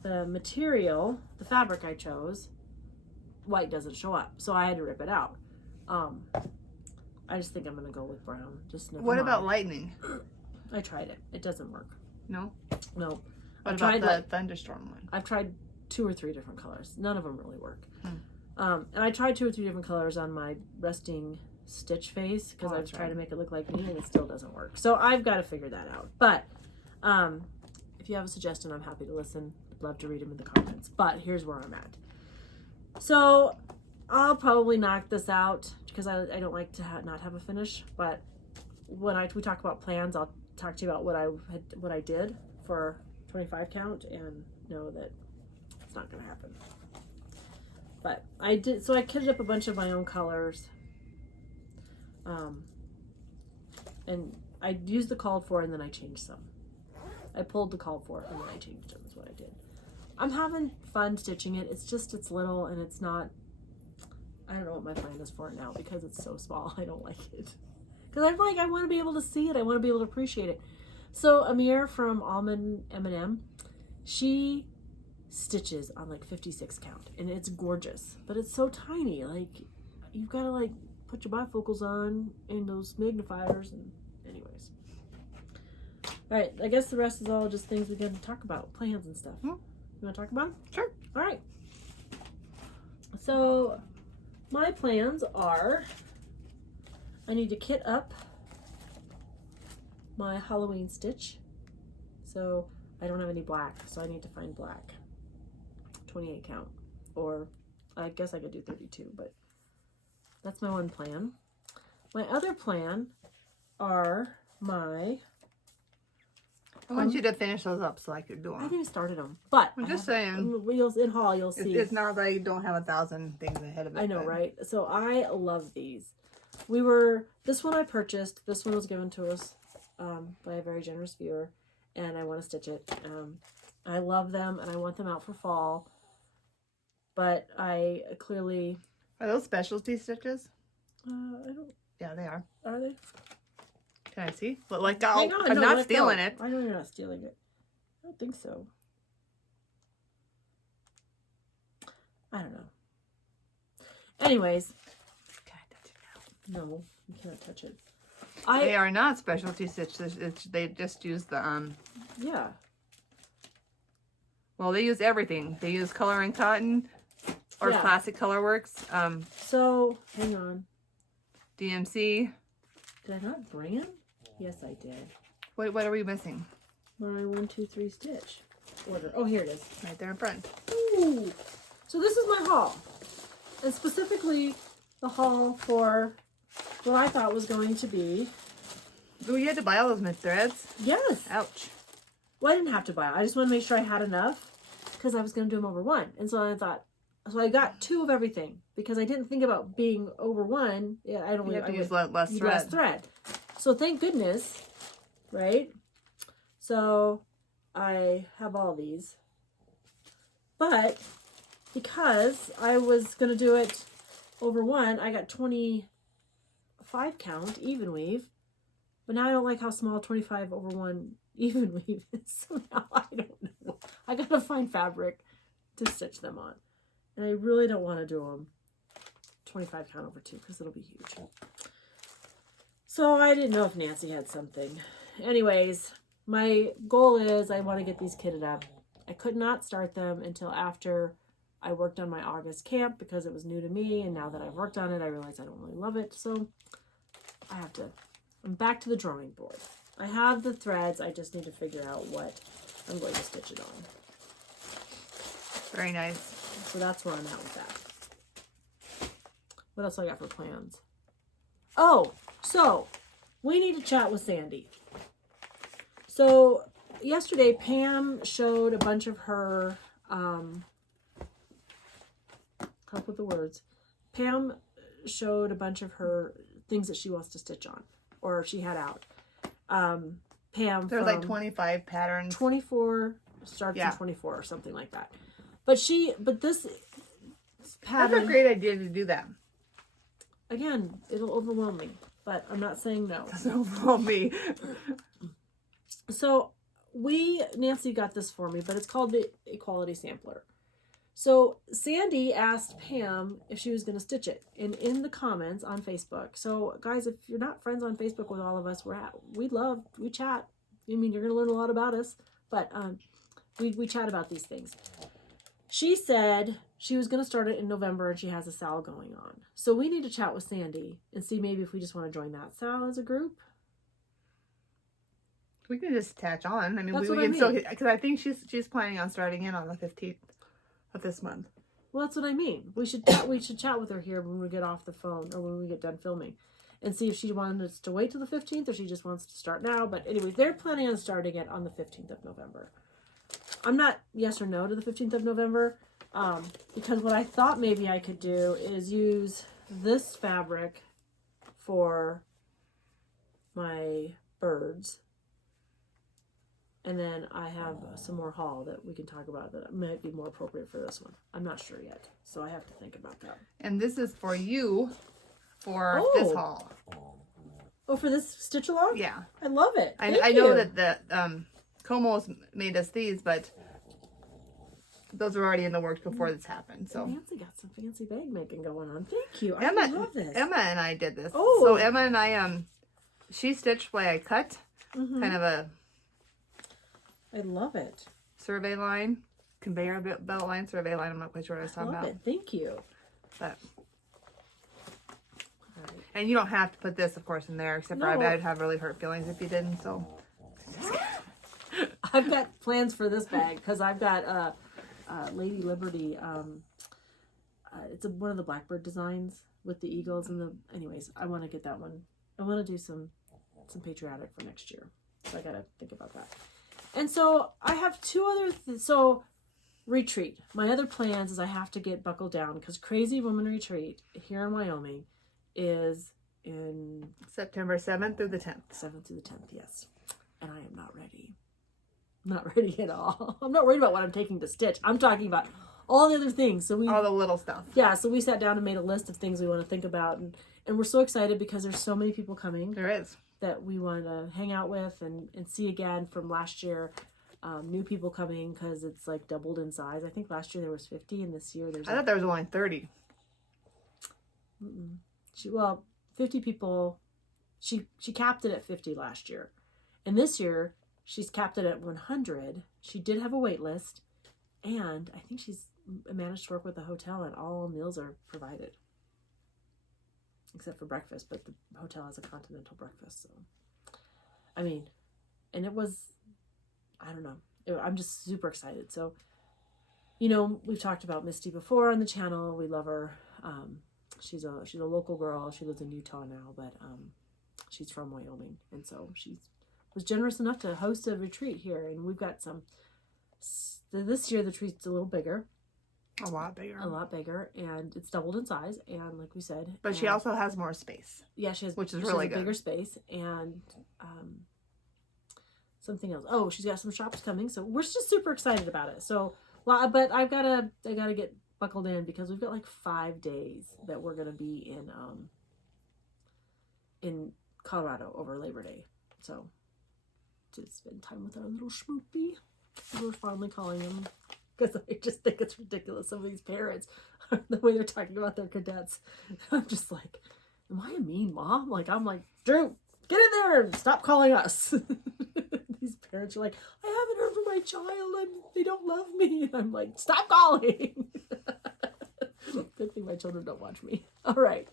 the material, the fabric I chose, white doesn't show up. So I had to rip it out. I just think I'm going to go with brown. Just never What mind. about lightning? I tried it. It doesn't work. No? No. What about the thunderstorm one? I've tried 2 or 3 different colors. None of them really work. And I tried 2 or 3 different colors on my resting stitch face because I was trying to make it look like me and it still doesn't work. So I've got to figure that out. But if you have a suggestion, I'm happy to listen. I'd love to read them in the comments. But here's where I'm at. So I'll probably knock this out because I don't like to not have a finish. But when we talk about plans, I'll talk to you about what I did for 25 count and know that it's not going to happen. But I did, so I kitted up a bunch of my own colors. And I used the called for and then I changed some. I pulled the called for and then I changed them is what I did. I'm having fun stitching it. It's little and it's not, I don't know what my plan is for it now because it's so small. I don't like it. Because I'm like, I want to be able to see it. I want to be able to appreciate it. So Amir from Almond M&M, she stitches on like 56 count and it's gorgeous, but it's so tiny. Like you've got to like put your bifocals on and those magnifiers and anyways. All right, I guess the rest is all just things we got to talk about, plans and stuff. You want to talk about them? Sure. All right. So my plans are I need to kit up my Halloween stitch. So I don't have any black, so I need to find black. 28 count. Or I guess I could do 32, but that's my one plan. My other plan are my... I want you to finish those up so I could do I them. haven't even started them, but I'm just saying. In haul, you'll see. It's not that you don't have 1,000 things ahead of it. I know, but... right? So I love these. This one I purchased. This one was given to us by a very generous viewer, and I want to stitch it. I love them, and I want them out for fall. But I clearly... Are those specialty stitches? I don't... Yeah, they are. Are they? Can I see? But like, Hang on, I'm no, not let stealing go. it. I know you're not stealing it. I don't think so. I don't know. Anyways. Can I touch it now? No, you cannot touch it. They are not specialty stitches. They just use the Yeah. Well, they use everything. They use color and cotton, or Yeah. classic color works. So hang on. DMC. Did I not bring them? Yes, I did. What are we missing? My 1, 2, 3 stitch order. Oh, here it is. Right there in front. Ooh. So this is my haul, and specifically the haul for what I thought was going to be. Oh, you had to buy all those mid threads. Yes. Ouch. Well, I didn't have to buy it. I just want to make sure I had enough because I was going to do them over one. And so I thought, so I got 2 of everything because I didn't think about being over one. Yeah, I don't. You have to I use would less use thread. less thread. So thank goodness, right? So I have all these, but because I was going to do it over one, I got 25 count even weave. But now I don't like how small 25 over 1 even weave is. So now I don't know. I gotta find fabric to stitch them on. And I really don't want to do them 25 count over 2 because it'll be huge. So I didn't know if Nancy had something. Anyways, my goal is I want to get these kitted up. I could not start them until after I worked on my August camp because it was new to me. And now that I've worked on it, I realize I don't really love it. So I'm back to the drawing board. I have the threads. I just need to figure out what I'm going to stitch it on. Very nice. So that's where I'm at with that. What else I got for plans? Oh, so we need to chat with Sandy. So yesterday Pam showed a bunch of her, help with the words. Pam showed a bunch of her things that she wants to stitch on, or she had out. Pam, there's like 25 patterns. 24 starts in 24 or something like that. But this pattern. That's a great idea to do that. Again, it'll overwhelm me, but I'm not saying no. It doesn't overwhelm me. So Nancy got this for me, but it's called the Equality Sampler. So Sandy asked Pam if she was going to stitch it, and in the comments on Facebook. So guys, if you're not friends on Facebook with all of us, we chat. I mean, you're going to learn a lot about us, but we chat about these things. She said she was going to start it in November, and she has a SAL going on. So we need to chat with Sandy and see maybe if we just want to join that SAL as a group. We can just attach on. I mean, That's we what I can still, mean. because I think she's planning on starting in on the 15th of this month. Well, that's what I mean. We should chat with her here when we get off the phone or when we get done filming, and see if she wanted us to wait till the 15th or she just wants to start now. But anyways, they're planning on starting it on the 15th of November. I'm not yes or no to the 15th of November, because what I thought maybe I could do is use this fabric for my birds. And then I have some more haul that we can talk about that might be more appropriate for this one. I'm not sure yet, so I have to think about that. And this is for you for this haul. Oh, for this stitch along? Yeah. I love it. I know that the Como's made us these, but those were already in the works before this happened. So Nancy got some fancy bag making going on. Thank you. Emma, I love this. Emma and I did this. Oh. So Emma and I, she stitched while I cut, kind of a I love it. survey line, conveyor belt line, survey line. I'm not quite sure what I was talking about. Love it. Thank you. But Right. and you don't have to put this, of course, in there, except for No. I'd have really hurt feelings if you didn't. So I've got plans for this bag because I've got Lady Liberty. It's one of the Blackbird designs with the eagles and the. Anyways, I want to get that one. I want to do some patriotic for next year. So I gotta think about that. And so I have two other. So retreat. My other plans is I have to get buckled down because Crazy Woman Retreat here in Wyoming is in September 7th through the 10th. 7th through the 10th, yes. And I am not ready. Not ready at all. I'm not worried about what I'm taking to stitch. I'm talking about all the other things. So all the little stuff. Yeah, so we sat down and made a list of things we want to think about. And we're so excited because there's so many people coming. There is. That we want to hang out with and see again from last year. New people coming because it's like doubled in size. I think last year there was 50 and this year there's... I thought there was only 30. 50 people. She capped it at 50 last year. And this year she's capped it at 100. She did have a wait list. And I think she's managed to work with the hotel and all meals are provided. Except for breakfast, but the hotel has a continental breakfast. So, I mean, and it was, I don't know. I'm just super excited. So, you know, we've talked about Misty before on the channel. We love her. She's a local girl. She lives in Utah now, but she's from Wyoming. And so she was generous enough to host a retreat here. And we've got some, this year the retreat's a little bigger. A lot bigger, and it's doubled in size, and like we said. But she also has more space. Yeah, she has, which is really good. Bigger space, and something else. Oh, she's got some shops coming, so we're just super excited about it. So, but I gotta get buckled in because we've got like 5 days that we're gonna be in Colorado over Labor Day. So, to spend time with our little schmoopy, we're fondly calling him. Because I just think it's ridiculous. Some of these parents, the way they're talking about their cadets. I'm just like, am I a mean mom? I'm like, Drew, get in there and stop calling us. These parents are like, I haven't heard from my child and they don't love me. And I'm like, stop calling. Good thing my children don't watch me. All right.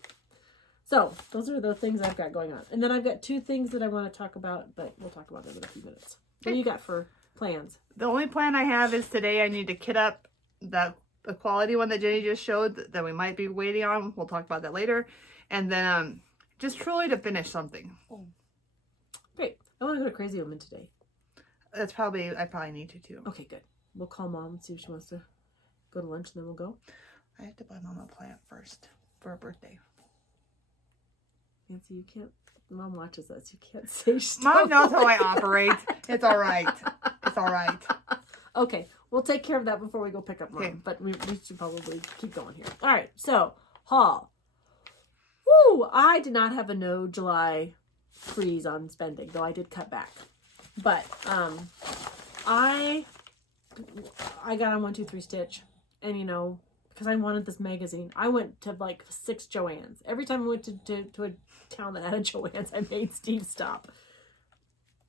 So those are the things I've got going on. And then I've got 2 things that I want to talk about, but we'll talk about them in a few minutes. What do you got for plans? The only plan I have is today I need to kit up the quality one that Jenny just showed that we might be waiting on. We'll talk about that later. And then just truly to finish something. Oh. Great. I want to go to Crazy Woman today. I probably need to too. Okay, good. We'll call Mom and see if she wants to go to lunch and then we'll go. I have to buy Mom a plant first for her birthday. Nancy, you can't. Mom watches us. You can't say stuff. Mom knows how I operate. It's all right. It's all right. Okay, we'll take care of that before we go pick up Mom. Okay. But we should probably keep going here. All right, so haul. Woo! I did not have a no July freeze on spending, though I did cut back. But I got on 1-2-3 Stitch, and you know, because I wanted this magazine, I went to like 6 Joann's. Every time I went to a town that had a Joann's, I made Steve stop.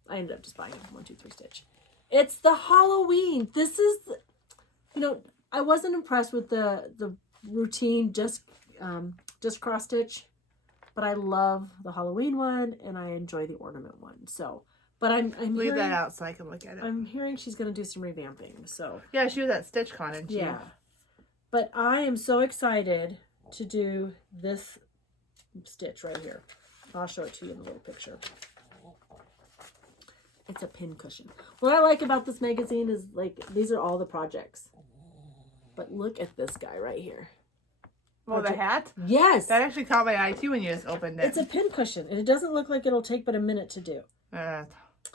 I ended up just buying 1-2-3 Stitch. It's the Halloween. This is, you know, I wasn't impressed with the routine just cross stitch, but I love the Halloween one and I enjoy the ornament one. So, but I'm leave that out so I can look at it. I'm hearing she's gonna do some revamping. So yeah, she was at StitchCon, didn't she? Yeah. But I am so excited to do this stitch right here. I'll show it to you in a little picture. It's a pin cushion. What I like about this magazine is like these are all the projects. But look at this guy right here. Oh, the hat? Yes. That actually caught my eye too when you just opened it. It's a pin cushion and it doesn't look like it'll take but a minute to do.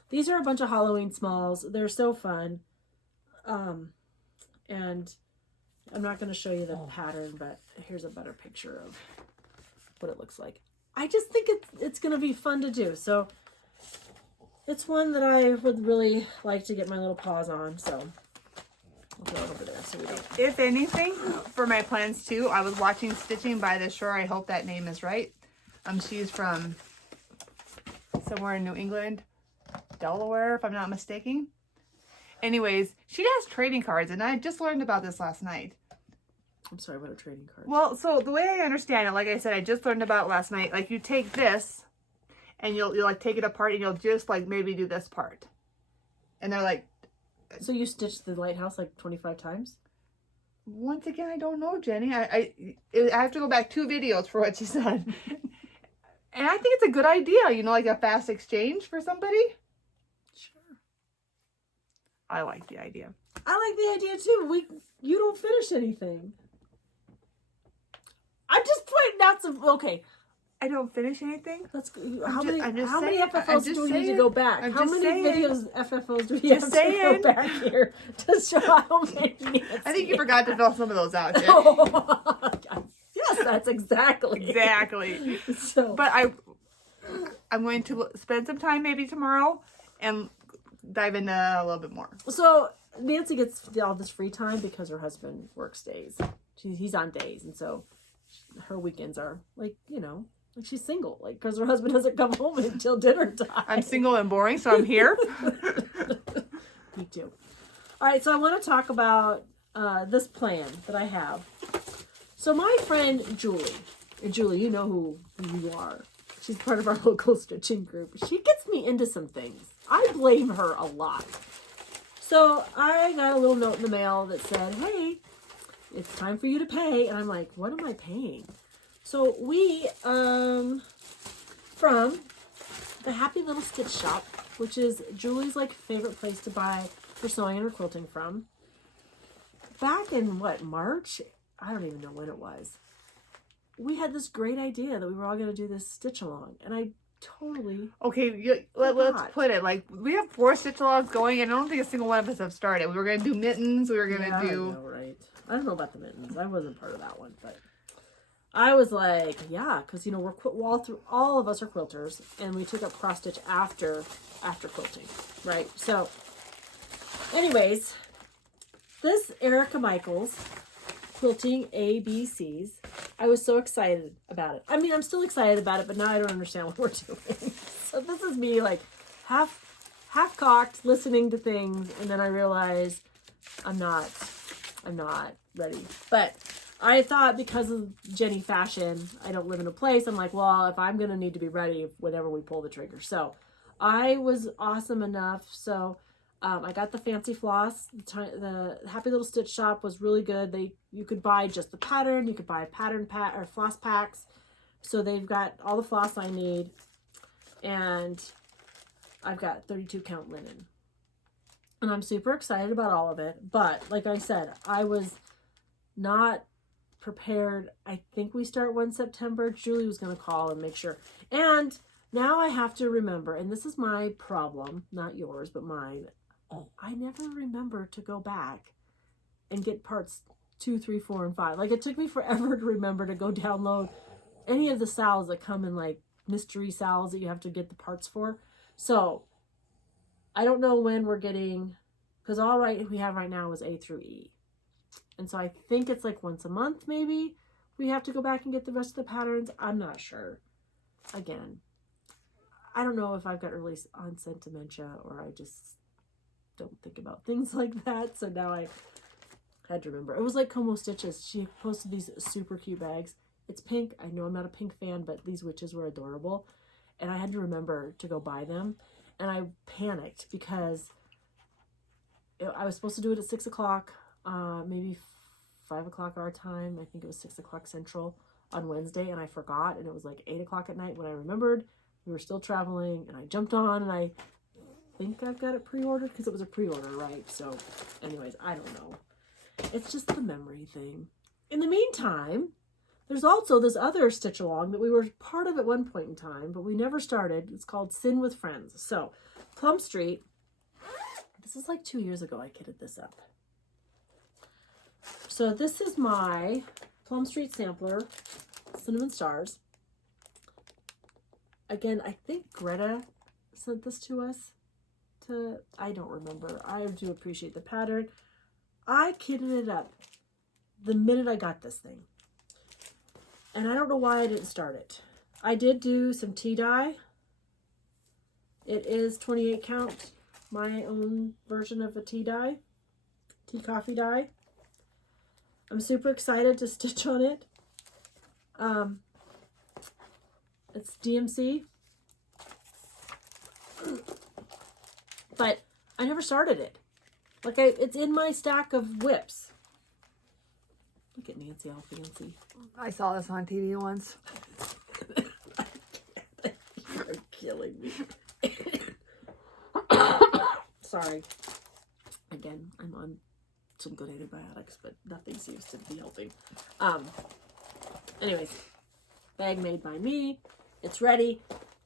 These are a bunch of Halloween smalls. They're so fun. And I'm not going to show you the pattern, but here's a better picture of what it looks like. I just think it's going to be fun to do. So it's one that I would really like to get my little paws on. So I'll throw it over there so we don't. If anything, for my plans too, I was watching Stitching by the Shore. I hope that name is right. She's from somewhere in New England, Delaware, if I'm not mistaken. Anyways, she has trading cards, and I just learned about this last night. I'm sorry, what are trading cards? Well, so the way I understand it, like I said, I just learned about it last night. Like you take this, and you'll like take it apart, and you'll just like maybe do this part, and they're like So you stitched the lighthouse like 25 times? Once again, I don't know, Jenny. I have to go back 2 videos for what you said. And I think it's a good idea, you know, like a fast exchange for somebody. Sure. I like the idea. I like the idea too. You don't finish anything. I'm just pointing out some. Okay, I don't finish anything. let's go. How many saying, FFOs do we need to go back? I'm How just many saying. videos FFOs do we have to go back here to show how many? I think you forgot to fill some of those out, Jen. Oh, yes, that's exactly. Exactly. So, But I'm going to spend some time maybe tomorrow and dive into a little bit more. so Nancy gets all this free time because her husband works days. He's on days, and so her weekends are like, you know, like she's single, like because her husband doesn't come home until dinner time. I'm single and boring, so I'm here. Me too. All right, so I want to talk about this plan that I have. So my friend Julie, and Julie, you know who you are. She's part of our local stitching group. She gets me into some things. I blame her a lot. So I got a little note in the mail that said, hey, it's time for you to pay. And I'm like, what am I paying? So we, from the Happy Little Stitch Shop, which is Julie's like favorite place to buy her sewing and her quilting from. Back in March? I don't even know when it was. We had this great idea that we were all going to do this stitch along. And I totally Okay, let's put it like we have 4 stitch alongs going, and I don't think a single one of us have started. We were going to do mittens. We were going to do. I know, right? I don't know about the mittens. I wasn't part of that one, but I was like, yeah, because you know all of us are quilters, and we took up cross stitch after quilting, right? So, anyways, this Erica Michaels quilting ABCs. I was so excited about it. I mean, I'm still excited about it, but now I don't understand what we're doing. So this is me like half cocked listening to things, and then I realize I'm not ready. But I thought because of Jenny fashion, I don't live in a place. I'm like, well, if I'm gonna need to be ready whenever we pull the trigger. So I was awesome enough. So I got the fancy floss. The Happy Little Stitch Shop was really good. You could buy just the pattern. You could buy pattern or floss packs. So they've got all the floss I need, and I've got 32 count linen, and I'm super excited about all of it. But like I said, I was not prepared. I think we start 1 September. Julie was going to call and make sure. And now I have to remember, and this is my problem, not yours, but mine. I never remember to go back and get parts 2, 3, 4, and 5. Like it took me forever to remember to go download any of the sals that come in like mystery sals that you have to get the parts for. So I don't know when we're getting, because all we have right now is A through E. And so I think it's like once a month maybe we have to go back and get the rest of the patterns. I'm not sure. Again, I don't know if I've got early onset dementia or I just don't think about things like that. So now I had to remember. It was like Como Stitches. She posted these super cute bags. It's pink. I know I'm not a pink fan, but these witches were adorable. And I had to remember to go buy them. And I panicked because I was supposed to do it at 6 o'clock, maybe 5 o'clock our time. I think it was 6 o'clock Central on Wednesday, and I forgot. And it was like 8 o'clock at night when I remembered. We were still traveling, and I jumped on, and I think I've got it pre-ordered because it was a pre-order, right? So anyways, I don't know. It's just the memory thing. In the meantime, there's also this other stitch along that we were part of at one point in time, but we never started. It's called Sin with Friends. So Plum Street, this is like 2 years ago I kitted this up. So this is my Plum Street sampler, Cinnamon Stars. Again, I think Greta sent this to us. I don't remember. I do appreciate the pattern. I kitted it up the minute I got this thing. And I don't know why I didn't start it. I did do some tea dye. It is 28 count, my own version of a tea dye, tea coffee dye. I'm super excited to stitch on it. It's DMC. But I never started it. Like it's in my stack of whips. Look at Nancy all fancy. I saw this on TV once. You're killing me. Sorry. Again, I'm on some good antibiotics, but nothing seems to be helping. Anyways, bag made by me. It's ready.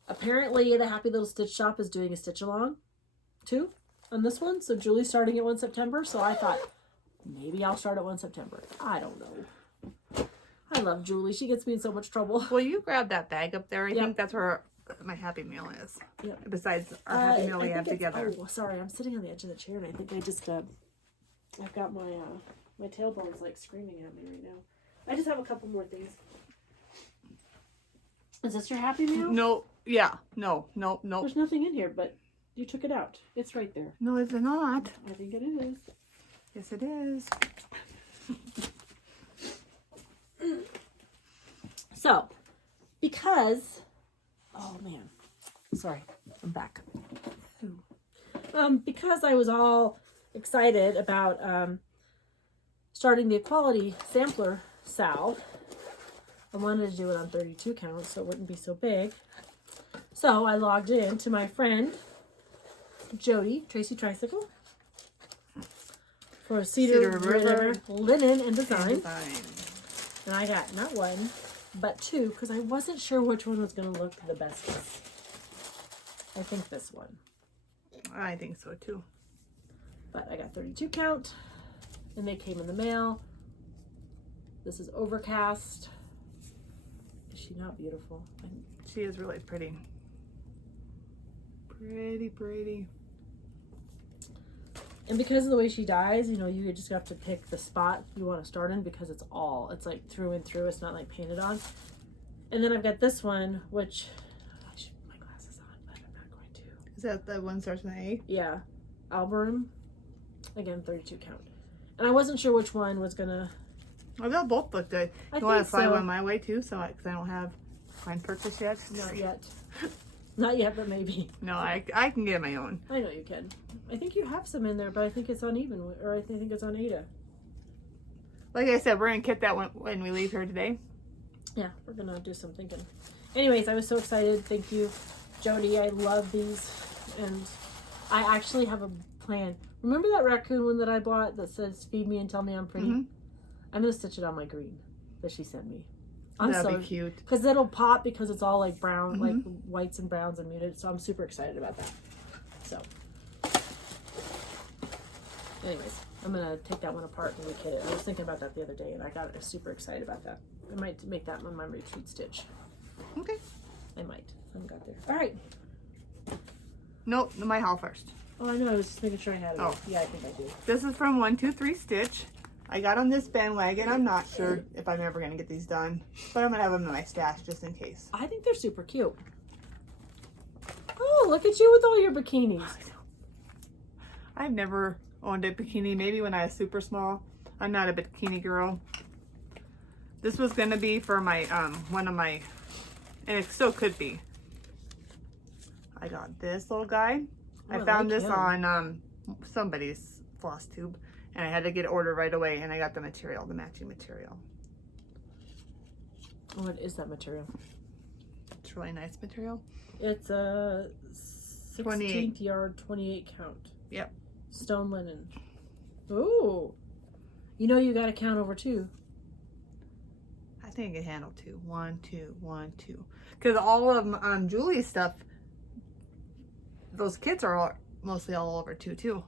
Apparently, the Happy Little Stitch Shop is doing a stitch along too on this one. So Julie's starting at 1 September. So I thought maybe I'll start at 1 September. I don't know. I love Julie. She gets me in so much trouble. Well, you grab that bag up there. I think that's where my Happy Meal is. Yep. Besides our Happy Meal we have together. Oh, sorry. I'm sitting on the edge of the chair, and I think I just I've got my my tailbone's like screaming at me right now. I just have a couple more things. Is this your Happy Meal? No. Yeah. No. There's nothing in here, but you took it out. It's right there. No, it's not. I think it is. Yes, it is. So, because, oh man, sorry, I'm back. Because I was all excited about starting the Equality Sampler Sal, I wanted to do it on 32 count so it wouldn't be so big. So I logged in to my friend Jodi, Tracy Tricycle, for Cedar River Linen and Design. And I got not one, but two, because I wasn't sure which one was going to look the best. I think this one. I think so too. But I got 32 count, and they came in the mail. This is Overcast. Is she not beautiful? She is really pretty. Pretty. And because of the way she dyes, you know, you just have to pick the spot you want to start in because it's like through and through. It's not like painted on. And then I've got this one, which I should put my glasses on, but I'm not going to. Is that the one starts with an A? Yeah. Alburum. Again, 32 count. And I wasn't sure which one was going to... Oh, they'll both look good. You want to slide one my way too? So, because I don't have mine purchased yet? Not yet. Not yet, but maybe. No, I can get my own. I know you can. I think you have some in there, but I think it's uneven, or I think it's on Ada. Like I said, we're going to kit that one when we leave here today. Yeah, we're going to do some thinking. Anyways, I was so excited. Thank you, Jodi. I love these. And I actually have a plan. Remember that raccoon one that I bought that says, feed me and tell me I'm pretty? Mm-hmm. I'm going to stitch it on my green that she sent me. That'd be cute. Because it'll pop because it's all like brown, like whites and browns and muted. So I'm super excited about that. So, anyways, I'm going to take that one apart and rekit it. I was thinking about that the other day and I got super excited about that. I might make that my retreat stitch. Okay. I might. I haven't got there. All right. Nope, my haul first. Oh, I know. I was just making sure I had it. Oh. Yeah, I think I do. This is from 123 Stitch. I got on this bandwagon. I'm not sure if I'm ever going to get these done, but I'm going to have them in my stash just in case. I think they're super cute. Oh, look at you with all your bikinis. I've never owned a bikini, maybe when I was super small. I'm not a bikini girl. This was going to be for my, one of my, and it still could be. I got this little guy. I found this on somebody's FlossTube. And I had to get it ordered right away, and I got the material, the matching material. What is that material? It's really nice material. It's a 16th yard, 28 count. Yep. Stone linen. Ooh. You know you got to count over 2. I think I can handle 2. 1, 2, 1, 2. Because all of Julie's stuff, those kits are mostly all over 2 too.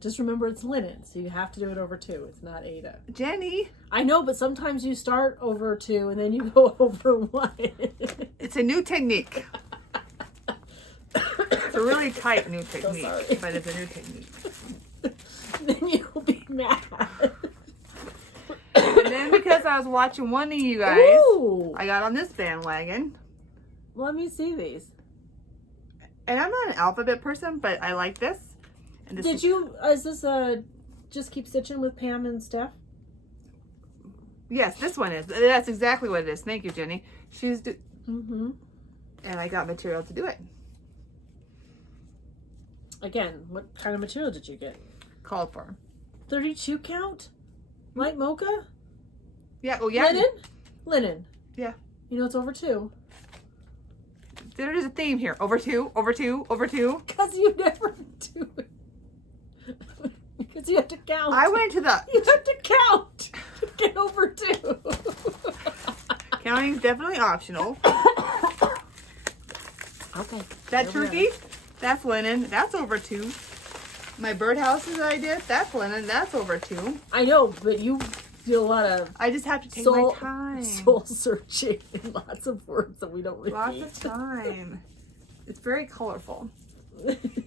Just remember it's linen, so you have to do it over 2. It's not Ada. Jenny! I know, but sometimes you start over 2 and then you go over 1. It's a new technique. It's a really tight new technique, but it's a new technique. Then you'll be mad. And then because I was watching one of you guys, ooh, I got on this bandwagon. Let me see these. And I'm not an alphabet person, but I like this. Is this Just Keep Stitching with Pam and Steph? Yes, this one is. That's exactly what it is. Thank you, Jenny. And I got material to do it. Again, what kind of material did you get? Called for. 32 count? Light mocha? Yeah. Oh, yeah. Linen? Linen. Yeah. You know it's over 2. There is a theme here. Over 2, over 2, over 2. Because you never do it. Because you have to count. I went to the... You have to count to get over 2. Counting's definitely optional. Okay. That turkey, that's linen. That's over 2. My birdhouses that I did, that's linen. That's over 2. I know, but you do a lot of I just have to take my time. soul searching and lots of words that we don't repeat. Lots of time. It's very colorful.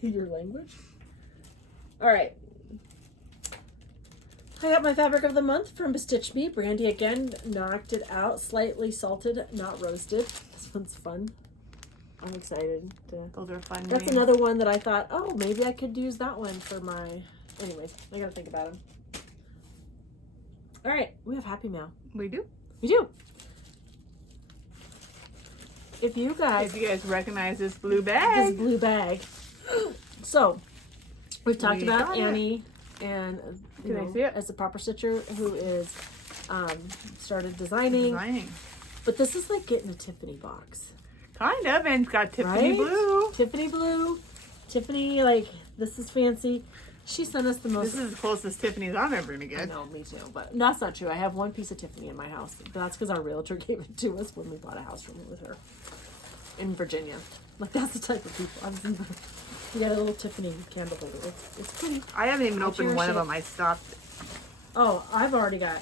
Your language? All right. I got my fabric of the month from Bestitch Me. Brandy again knocked it out. Slightly salted, not roasted. This one's fun. I'm excited to. Those are fun. That's names. another one that I thought, oh, maybe I could use that one for my. Anyways, I gotta think about them. All right, we have Happy Mail. We do. We do. If you guys recognize this blue bag. this blue bag. So, we've talked We about got it. Annie and Can I see it? as a proper stitcher who is started designing. But this is like getting a Tiffany box. Kind of, and it's got Tiffany Right? blue. Tiffany blue. Tiffany, like, this is fancy. She sent us the most. This is the closest Tiffany's I'm ever gonna I get. know, me too. But that's not true. I have one piece of Tiffany in my house. But that's because our realtor gave it to us when we bought a house from it with her in Virginia. Like, that's the type of people. We got a little Tiffany candle holder. It's pretty. I haven't even opened cherish one of it. them. I stopped. Oh, I've already got.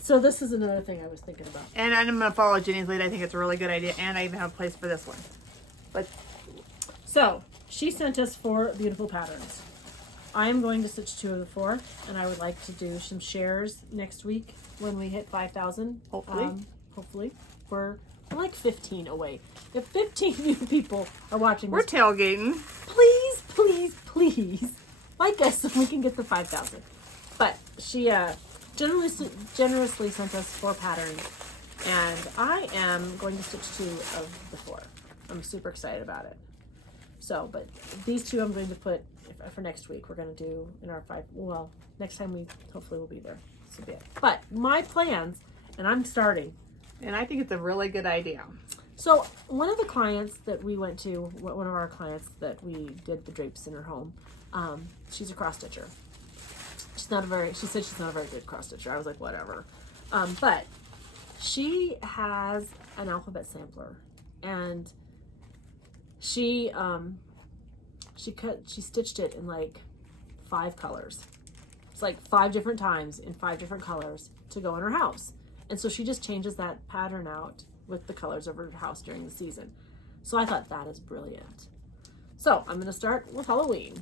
So this is another thing I was thinking about. And I'm gonna follow Jenny's lead. I think it's a really good idea, and I even have a place for this one. But So she sent us 4 beautiful patterns. I am going to stitch 2 of the 4, and I would like to do some shares next week when we hit 5,000. Hopefully. Hopefully. We're like 15 away. If 15 new people are watching we're this, tailgating. please, please, please like us so we can get to 5,000. But she generously sent us 4 patterns, and I am going to stitch 2 of the 4. I'm super excited about it. So, but these 2 I'm going to put for next week. We're going to do in our 5. Well, next time we hopefully will be there. This will be it. But my plans, and I'm starting. And I think it's a really good idea. So one of the clients that we went to, one of our clients that we did the drapes in her home, she's a cross stitcher. She said she's not a very good cross stitcher. I was like, whatever. But she has an alphabet sampler, and she stitched it in like 5 colors. It's like 5 different times in 5 different colors to go in her house. And so she just changes that pattern out with the colors of her house during the season. So I thought that is brilliant. So I'm going to start with Halloween.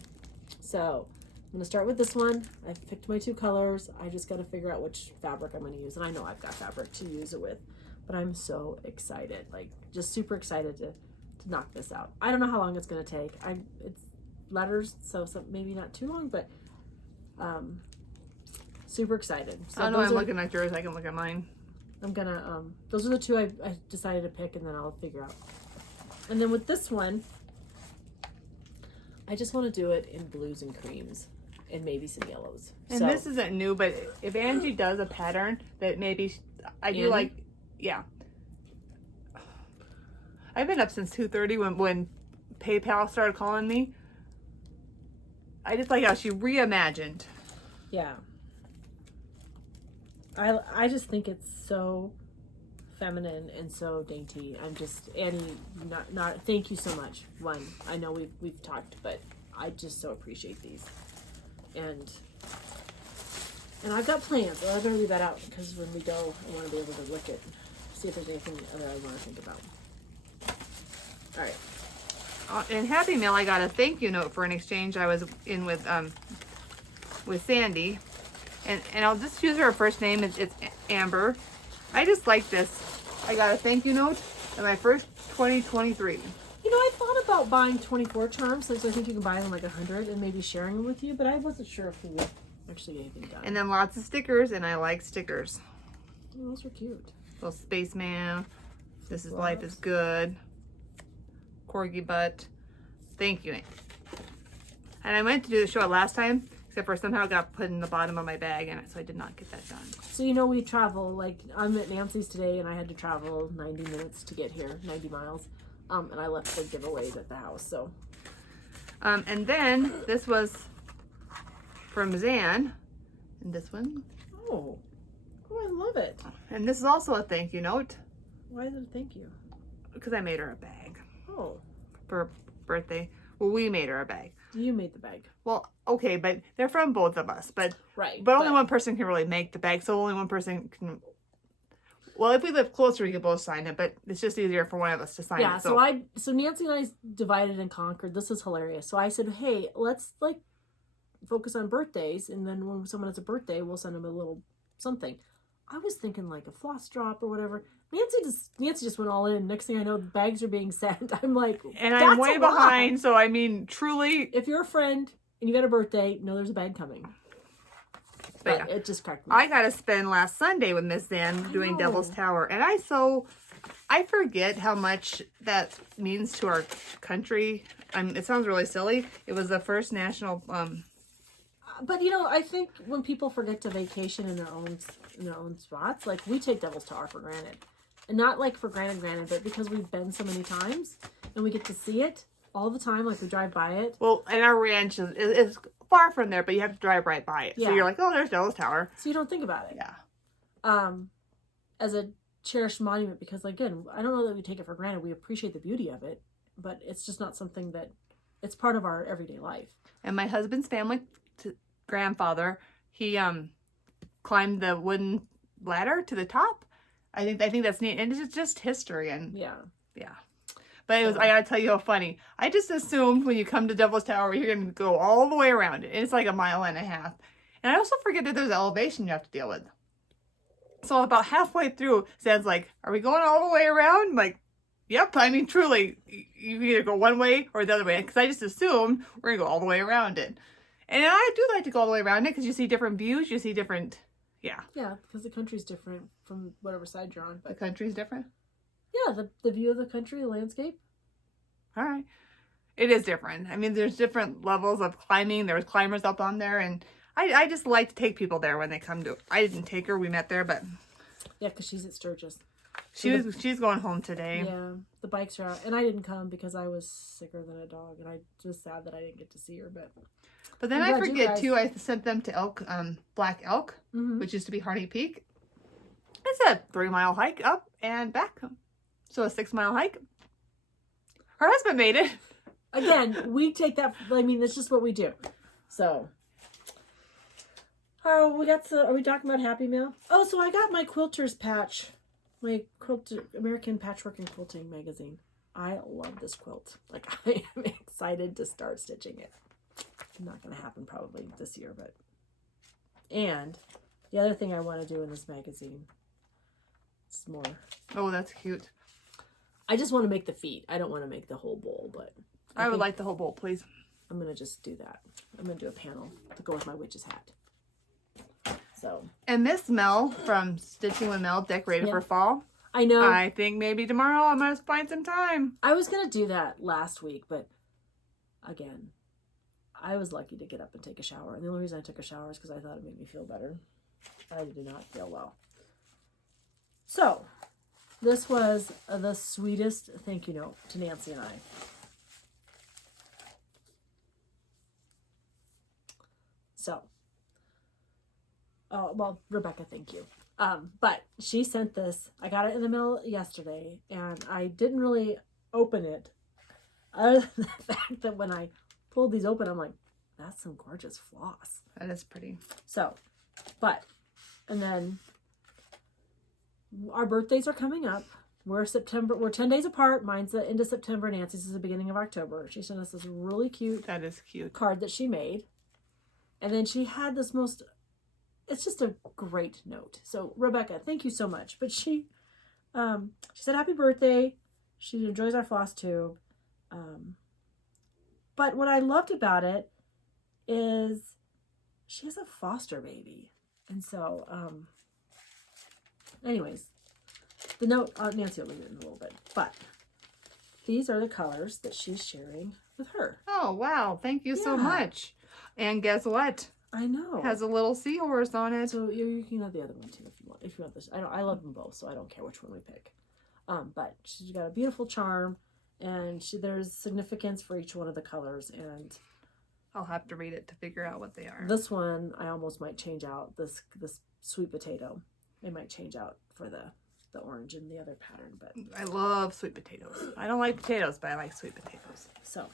So I'm going to start with this one. I've picked my 2 colors. I just got to figure out which fabric I'm going to use. And I know I've got fabric to use it with, but I'm so excited, like just super excited to knock this out. I don't know how long it's going to take. It's letters, so maybe not too long, but super excited. So I don't know. I'm looking at yours. I can look at mine. I'm gonna, those are the 2 I decided to pick, and then I'll figure out. And then with this one, I just want to do it in blues and creams and maybe some yellows. And this isn't new, but if Angie does a pattern that maybe I do like, yeah. I've been up since 2:30 when PayPal started calling me. I just like how she reimagined. Yeah. I just think it's so feminine and so dainty. I'm just, Annie, not thank you so much. One, I know we've talked, but I just so appreciate these. And I've got plans. Well, I'm going to leave that out because when we go, I want to be able to look at, see if there's anything other I want to think about. All right. In Happy Mail, I got a thank you note for an exchange I was in with Sandy. And I'll just use her first name. It's Amber. I just like this. I got a thank you note in my first 2023. You know, I thought about buying 24 charms, since I think you can buy them like 100 and maybe sharing them with you, but I wasn't sure if we would actually get anything done. And then lots of stickers, and I like stickers. Oh, those are cute. Little spaceman. This is Floss. Life is Good. Corgi butt. Thank you. And I meant to do the show last time, except for somehow it got put in the bottom of my bag, and so I did not get that done. So, you know, we travel, like, I'm at Nancy's today, and I had to travel 90 minutes to get here, 90 miles. And I left the giveaways at the house, so. And then this was from Zan, and this one. Oh, I love it. And this is also a thank you note. Why is it a thank you? Because I made her a bag. Oh. For her birthday. Well, we made her a bag. You made the bag. Well, okay, but they're from both of us. But right. But only one person can really make the bag, so only one person can. Well, if we live closer, we could both sign it, but it's just easier for one of us to sign it. Yeah, so Nancy and I divided and conquered. This is hilarious. So I said, hey, let's like focus on birthdays, and then when someone has a birthday, we'll send them a little something. I was thinking like a floss drop or whatever. Nancy just went all in. Next thing I know, the bags are being sent. I'm like, and I'm way behind. So I mean, truly, if you're a friend and you got a birthday, know there's a bag coming. But yeah, it just cracked me. I got to spend last Sunday with Miss Zan doing Devil's Tower, and I forget how much that means to our country. It sounds really silly. It was the first national. But you know, I think when people forget to vacation in their own spots, like we take Devil's Tower for granted, and not like for granted, but because we've been so many times and we get to see it all the time, like we drive by it. Well, and our ranch is far from there, but you have to drive right by it. Yeah. So you're like, oh, there's Devil's Tower. So you don't think about it. Yeah. As a cherished monument, because again, I don't know that we take it for granted. We appreciate the beauty of it, but it's just not something that it's part of our everyday life. And my husband's family grandfather, he climbed the wooden ladder to the top. I think that's neat, and it's just history. And yeah. But it was, I gotta tell you how funny. I just assumed when you come to Devil's Tower, you're gonna go all the way around it. It's like a mile and a half. And I also forget that there's elevation you have to deal with. So about halfway through, Zan's like, are we going all the way around? I'm like, yep. I mean, truly, you either go one way or the other way. Because I just assumed we're gonna go all the way around it. And I do like to go all the way around it because you see different views, you see different, yeah. Yeah, because the country's different from whatever side you're on. But the country's different? Yeah, the view of the country, the landscape. All right. It is different. I mean, there's different levels of climbing. There's climbers up on there, and I just like to take people there when they come to. I didn't take her. We met there, but yeah, because she's at Sturgis. She's going home today. Yeah, the bikes are out, and I didn't come because I was sicker than a dog, and I was sad that I didn't get to see her. But then I forget too. I sent them to Black Elk, which used to be Harney Peak. It's a 3-mile hike up and back, so a 6-mile hike. Her husband made it. Again, we take that. I mean, that's just what we do. So, oh, are we talking about Happy Meal? Oh, so I got my quilter's patch, my American Patchwork and Quilting magazine. I love this quilt. Like, I am excited to start stitching it. Not going to happen probably this year, but. And the other thing I want to do in this magazine is more. Oh, that's cute. I just want to make the feet. I don't want to make the whole bowl, but I would like the whole bowl, please. I'm going to just do that. I'm going to do a panel to go with my witch's hat. So. And Miss Mel from Stitching with Mel decorated for fall. I know. I think maybe tomorrow I'm going to find some time. I was going to do that last week, but again, I was lucky to get up and take a shower. And the only reason I took a shower is because I thought it made me feel better. I did not feel well. So, this was the sweetest thank you note to Nancy and I. So, well, Rebecca, thank you. But she sent this. I got it in the mail yesterday, and I didn't really open it. Other than the fact that when I pulled these open, I'm like, that's some gorgeous floss. That is pretty. So, and then our birthdays are coming up. We're 10 days apart. Mine's the end of September. Nancy's is the beginning of October. She sent us this really cute. That is cute. Card that she made. And then she had this it's just a great note. So Rebecca, thank you so much. But she said happy birthday. She enjoys our FlossTube. But what I loved about it is she has a foster baby. And so, anyways, the note, Nancy will read it in a little bit, but these are the colors that she's sharing with her. Oh, wow. Thank you so Yeah. much. And guess what? I know. It has a little seahorse on it. So you can have the other one too if you want. If you want this, I love them both, so I don't care which one we pick. But she's got a beautiful charm, and there's significance for each one of the colors. And I'll have to read it to figure out what they are. this one I almost might change out. This sweet potato, I might change out for the orange in the other pattern. But I love sweet potatoes. I don't like potatoes, but I like sweet potatoes. So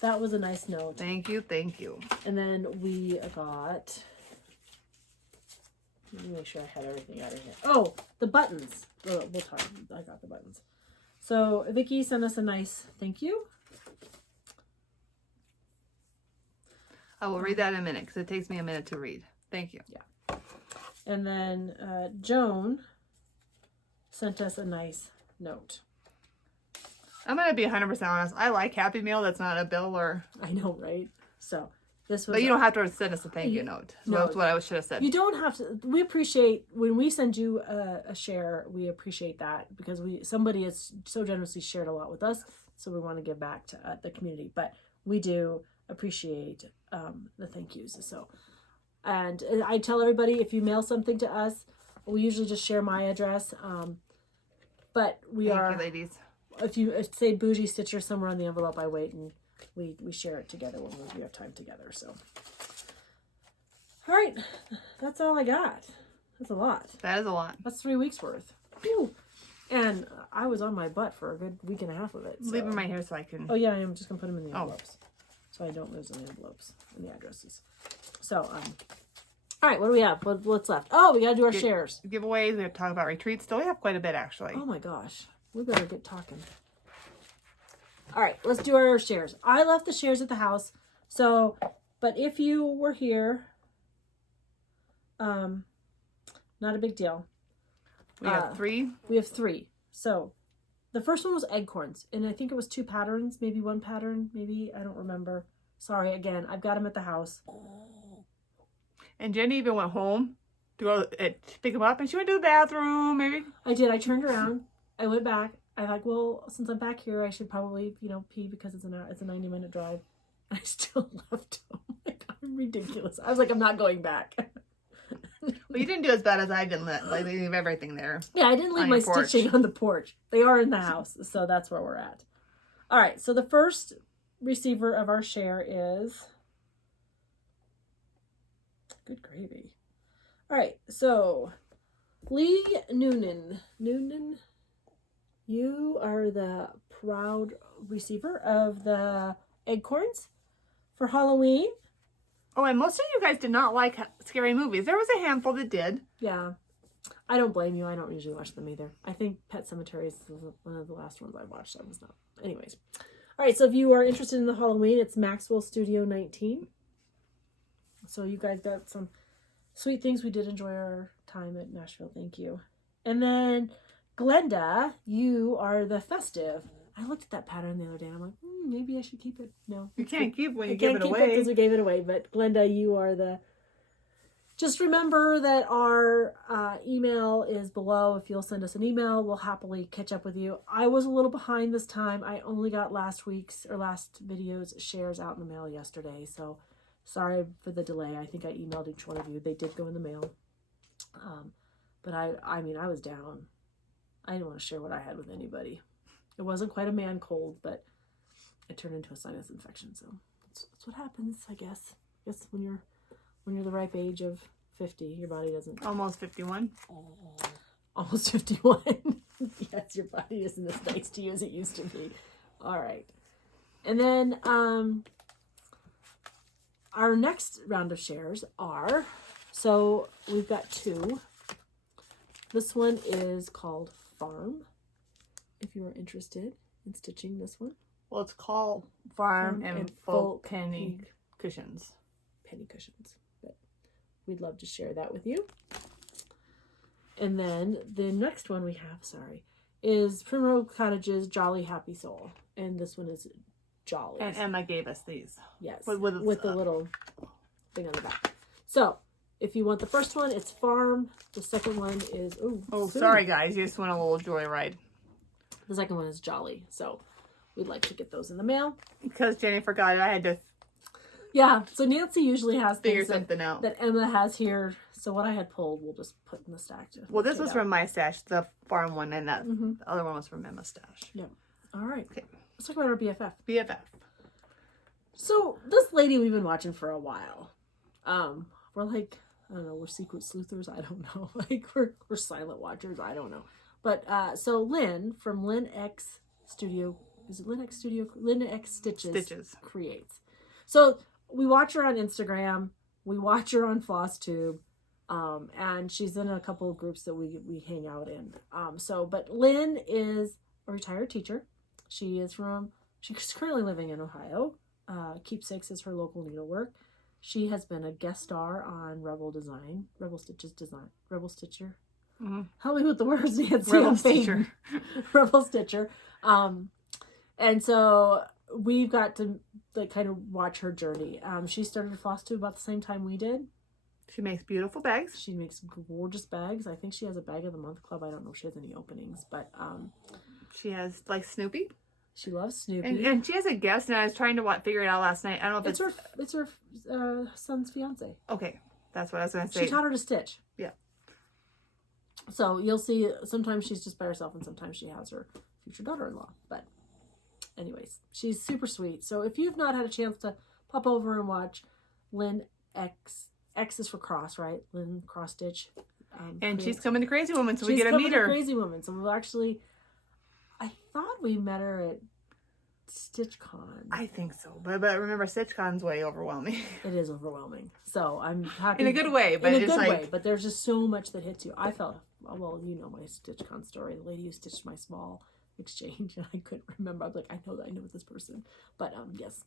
that was a nice note. Thank you, thank you. And then we got. Let me make sure I had everything out of here. Oh, the buttons. We'll talk. I got the buttons. So Vicky sent us a nice thank you. I will read that in a minute because it takes me a minute to read. Thank you. Yeah. And then Joan sent us a nice note. I'm going to be 100% honest. I like Happy Meal. That's not a bill or... I know, right? So this was... But you don't have to send us a thank you note. So No. that's what I should have said. You don't have to. We appreciate when we send you a share. We appreciate that because somebody has so generously shared a lot with us. So we want to give back to the community. But we do appreciate the thank yous. So, and I tell everybody if you mail something to us, we usually just share my address. But we Thank are you, ladies. If you say Bougie Stitchers somewhere on the envelope, I wait and we share it together when we have time together. So. All right, that's all I got. That's a lot. That is a lot. That's 3 weeks worth. Whew. And I was on my butt for a good week and a half of it. So. Leave them right here so I can... Oh yeah, I'm just gonna put them in the envelopes, so I don't lose the envelopes and the addresses. So all right, what do we have? What's left? Oh, we gotta do our shares. Giveaways. We have to talk about retreats. Still, we have quite a bit actually. Oh my gosh, we better get talking. All right, let's do our shares. I left the shares at the house, so but if you were here. Not a big deal. We have 3. We have 3. So the first one was acorns, and I think it was 2 patterns, maybe 1 pattern, maybe, I don't remember. Sorry, again, I've got them at the house. And Jenny even went home to go to pick them up, and she went to the bathroom, maybe. I did. I turned around. I went back. I like, well, since I'm back here, I should probably, pee because it's a 90-minute drive. I still left. Oh my God, I'm ridiculous. I was like, I'm not going back. Well, you didn't do as bad as I did. Like, leave everything there. Yeah, I didn't leave my stitching on the porch. They are in the house, so that's where we're at. All right, so the first receiver of our share is... Good gravy. All right, so Lee Noonan. You are the proud receiver of the acorns for Halloween. Oh, and most of you guys did not like scary movies. There was a handful that did. Yeah. I don't blame you. I don't usually watch them either. I think Pet Sematary is one of the last ones I watched. I was not. Anyways. All right, so if you are interested in the Halloween, it's Maxwell Studio 19. So you guys got some sweet things. We did enjoy our time at Nashville. Thank you. And then Glenda, you are the festive. I looked at that pattern the other day and I'm like, maybe I should keep it. No. You can't keep when you give it away. Because we gave it away. But Glenda, you are the... Just remember that our email is below. If you'll send us an email, we'll happily catch up with you. I was a little behind this time. I only got last video's shares out in the mail yesterday. So sorry for the delay. I think I emailed each one of you. They did go in the mail. But I mean, I was down. I didn't want to share what I had with anybody. It wasn't quite a man cold, but it turned into a sinus infection. So that's what happens, I guess. I guess when you're the ripe age of 50, your body doesn't... Almost 51. Almost 51. Yes, your body isn't as nice to you as it used to be. All right. And then our next round of shares are... So we've got 2. This one is called Farm. If you are interested in stitching this one. Well, it's called Farm and Folk Penny Cushions. Penny cushions. But we'd love to share that with you. And then the next one we have, is Primrose Cottage's Jolly Happy Soul. And this one is Jolly. And Emma gave us these. Yes. With the little thing on the back. So, if you want the first one, it's Farm. The second one is... sorry guys. You just went a little joyride. The second one is Jolly. So, we'd like to get those in the mail. Because Jenny forgot it, I had to Yeah, so Nancy usually has figure things something out. that Emma has here. So what I had pulled, we'll just put in the stack. Well, this was from my stash, the farm one, and that the other one was from Emma's stash. Yeah. All right. Okay. Let's talk about our BFF. BFF. So this lady we've been watching for a while. We're like, I don't know, we're secret sleuthers. I don't know. Like we're silent watchers. I don't know. But so Lynn from Lynn X Studio, is it Lynn X Studio? Lynn X Stitches creates. So we watch her on Instagram. We watch her on FlossTube. And she's in a couple of groups that we hang out in. But Lynn is a retired teacher. She's currently living in Ohio. Keepsakes is her local needlework. She has been a guest star on Rebel Stitcher. Mm-hmm. Help me with the words, Nancy. Rebel Stitcher. Rebel Stitcher. And so we've got to like kind of watch her journey. She started FlossTube about the same time we did. She makes beautiful bags. She makes gorgeous bags. I think she has a bag of the month club. I don't know if she has any openings, but she has like Snoopy. She loves Snoopy. And she has a guest, and I was trying to figure it out last night. I don't know if it's her son's fiance. Okay, that's what I was going to say. She taught her to stitch. Yeah. So you'll see. Sometimes she's just by herself, and sometimes she has her future daughter-in-law. But anyways, she's super sweet. So if you've not had a chance to pop over and watch Lynn X is for cross, right? Lynn Cross Stitch. And she's coming to Crazy Woman, so we get to meet her. Crazy Woman. So we'll actually. I thought we met her at StitchCon. I think so, but remember, StitchCon's way overwhelming. It is overwhelming. So I'm happy in a good way, but it's like but there's just so much that hits you. I felt well, you know my StitchCon story. The lady who stitched my small exchange, and I couldn't remember. I was like, I know this person, but yes.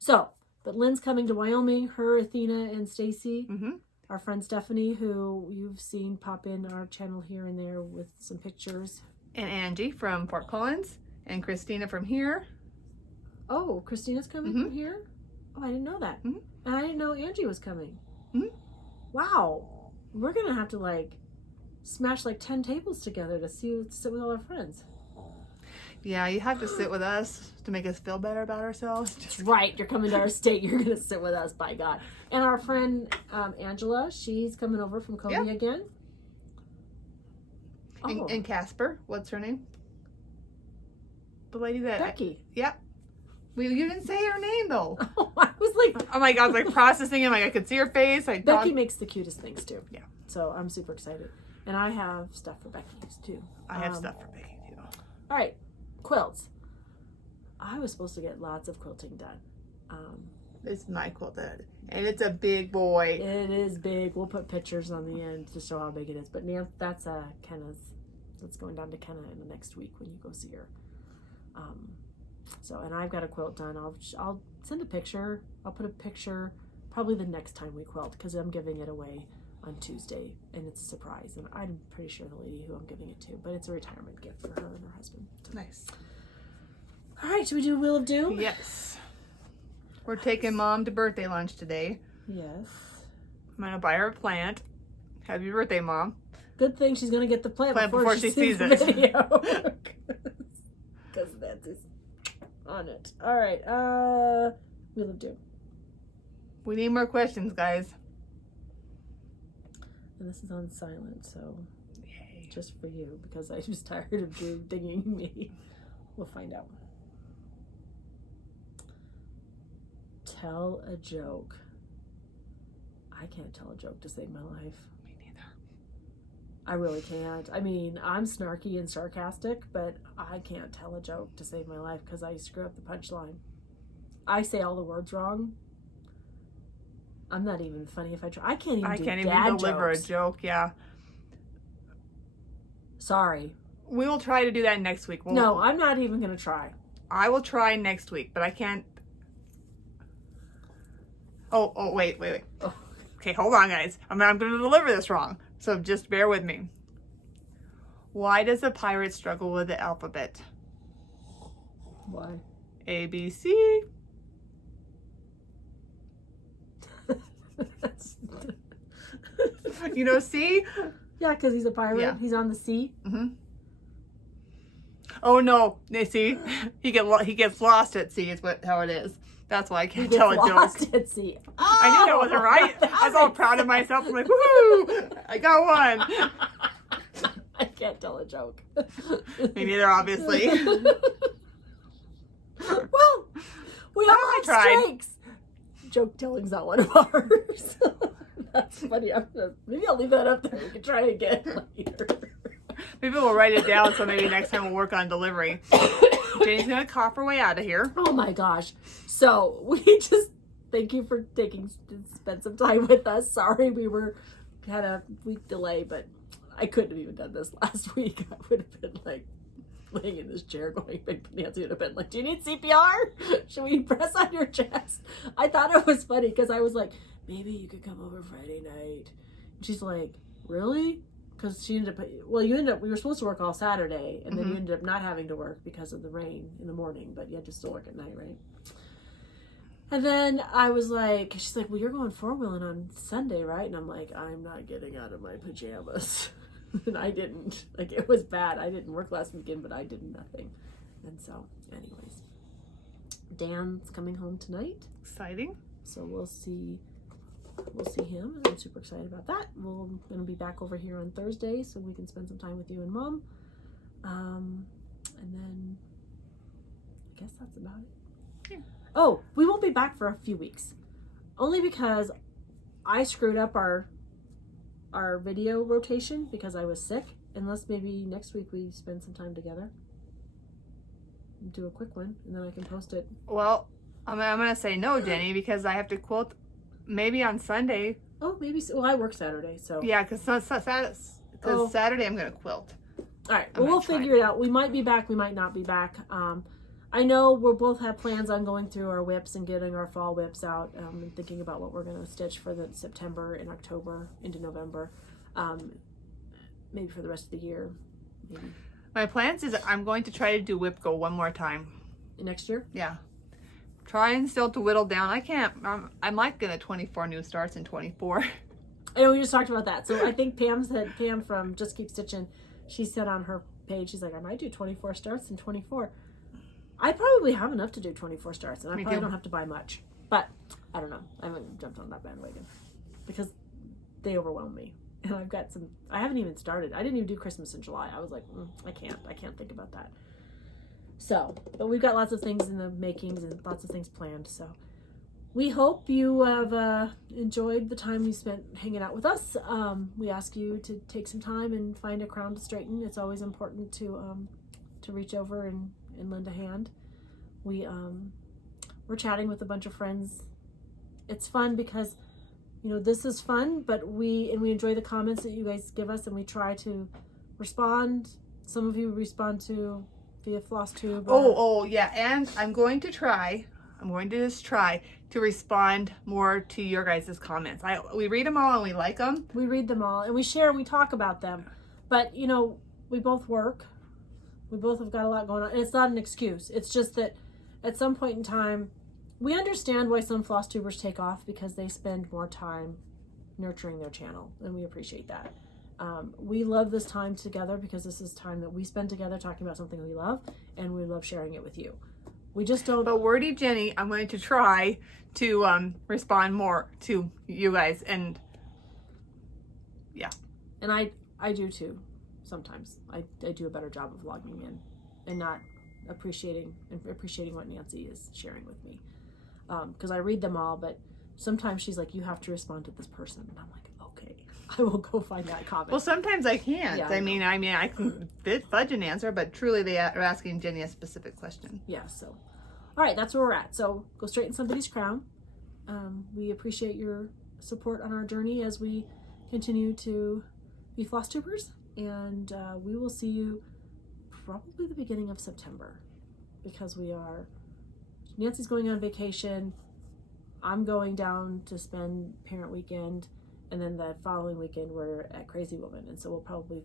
So, but Lynn's coming to Wyoming. Her, Athena, and Stacy. Mm-hmm. Our friend Stephanie, who you've seen pop in our channel here and there with some pictures. And Angie from Fort Collins, and Christina from here. Oh, Christina's coming from here? Oh, I didn't know that. Mm-hmm. And I didn't know Angie was coming. Mm-hmm. Wow. We're going to have to like smash like 10 tables together to sit with all our friends. Yeah, you have to sit with us to make us feel better about ourselves. That's right. You're coming to our state. You're going to sit with us, by God. And our friend Angela, she's coming over from Cody again. Oh. And Casper, what's her name? The lady that... Becky. Yep. You didn't say her name, though. Oh, I was like... Oh my God, I was like processing it. Like I could see her face. Becky makes the cutest things, too. Yeah. So I'm super excited. And I have stuff for Becky, too. I have stuff for Becky, too. All right. Quilts. I was supposed to get lots of quilting done. This is my quilt, and it's a big boy. It is big. We'll put pictures on the end to show how big it is. But that's Kenna's. That's going down to Kenna in the next week when you go see her. And I've got a quilt done. I'll send a picture. I'll put a picture probably the next time we quilt because I'm giving it away on Tuesday and it's a surprise. And I'm pretty sure the lady who I'm giving it to, but it's a retirement gift for her and her husband. So. Nice. All right, should we do Wheel of Doom? Yes. We're taking Mom to birthday lunch today. Yes. I'm going to buy her a plant. Happy birthday, Mom. Good thing she's going to get the plant before she sees it. the video. Because that's on it. All right. Wheel of Doom. We need more questions, guys. And this is on silent, so yay. Just for you, because I was tired of dinging me. We'll find out. Tell a joke. I can't tell a joke to save my life. Me neither. I really can't. I mean, I'm snarky and sarcastic, but I can't tell a joke to save my life because I screw up the punchline. I say all the words wrong. I'm not even funny if I try. I can't even deliver a joke, yeah. Sorry. We will try to do that next week. No, I'm not even going to try. I will try next week, but I can't. Oh, wait. Oh. Okay, hold on, guys. I'm going to deliver this wrong, so just bear with me. Why does a pirate struggle with the alphabet? Why? A, B, C. You know C? Yeah, because he's a pirate. Yeah. He's on the sea. Mm-hmm. Oh no, they see he gets lost at sea. Is how it is. That's why I can't tell a joke. Lost at sea. Oh, I knew that wasn't right. I was all proud of myself. I'm like, woohoo! I got one. I can't tell a joke. Me neither, obviously. Well, we all have strengths. Joke telling's not one of ours. That's funny. Maybe I'll leave that up there. We can try again later. Maybe we'll write it down so maybe next time we'll work on delivery. Jane's gonna cough her way out of here. Oh my gosh. So we just thank you for spend some time with us. Sorry we had a week delay, but I couldn't have even done this last week. I would have been like laying in this chair going, Nancy would have been like, do you need CPR? Should we press on your chest? I thought it was funny because I was like, maybe you could come over Friday night. And she's like, really? Because she ended up, we were supposed to work all Saturday, and then you ended up not having to work because of the rain in the morning, but you had to still work at night, right? And then I was like, she's like, well, you're going four-wheeling on Sunday, right? And I'm like, I'm not getting out of my pajamas. And I didn't. Like, it was bad. I didn't work last weekend, but I did nothing. And so, anyways, Dan's coming home tonight. Exciting. So we'll see him. I'm super excited about that. We're going to be back over here on Thursday so we can spend some time with you and Mom. And then I guess that's about it. Yeah. Oh, we won't be back for a few weeks. Only because I screwed up our video rotation because I was sick. Unless maybe next week we spend some time together. Do a quick one and then I can post it. Well, I'm going to say no, Jenny, because I have to quilt maybe on Sunday. Oh, maybe. Well, I work Saturday, so. Yeah, because Saturday I'm going to quilt. All right. Well, we'll figure it out. We might be back. We might not be back. I know we'll both have plans on going through our whips and getting our fall whips out and thinking about what we're going to stitch for the September and October into November. Maybe for the rest of the year. Maybe. My plans is I'm going to try to do whip go one more time. Next year? Yeah. Trying still to whittle down. I can't. I'm like gonna 24 new starts in 24. I know we just talked about that. So I think Pam from Just Keep Stitching, she said on her page, she's like, I might do 24 starts in 24. I probably have enough to do 24 starts, and I probably don't have to buy much. But I don't know. I haven't jumped on that bandwagon because they overwhelm me. And I've got some. I haven't even started. I didn't even do Christmas in July. I was like, I can't think about that. So, but we've got lots of things in the makings and lots of things planned. So, we hope you have enjoyed the time you spent hanging out with us. We ask you to take some time and find a crown to straighten. It's always important to reach over and lend a hand. We're chatting with a bunch of friends. It's fun because, this is fun, but we enjoy the comments that you guys give us, and we try to respond. Some of you respond to via FlossTube. Oh, yeah. And I'm going to just try to respond more to your guys' comments. We read them all and we like them. We read them all and we share and we talk about them. But, we both work. We both have got a lot going on. And it's not an excuse. It's just that at some point in time, we understand why some FlossTubers take off because they spend more time nurturing their channel. And we appreciate that. We love this time together because this is time that we spend together talking about something we love, and we love sharing it with you. We just don't. But wordy Jenny, I'm going to try to respond more to you guys, and yeah. And I do too. Sometimes I do a better job of logging in and not appreciating what Nancy is sharing with me, because I read them all, but sometimes she's like, you have to respond to this person, and I'm like, okay, I will go find that comment. Well, sometimes I can't. Yeah, I mean, I can fudge an answer, but truly they are asking Jenny a specific question. Yeah, so. All right, that's where we're at. So go straighten somebody's crown. We appreciate your support on our journey as we continue to be FlossTubers. And we will see you probably the beginning of September because Nancy's going on vacation. I'm going down to spend parent weekend. And then the following weekend, we're at Crazy Woman. And so we'll probably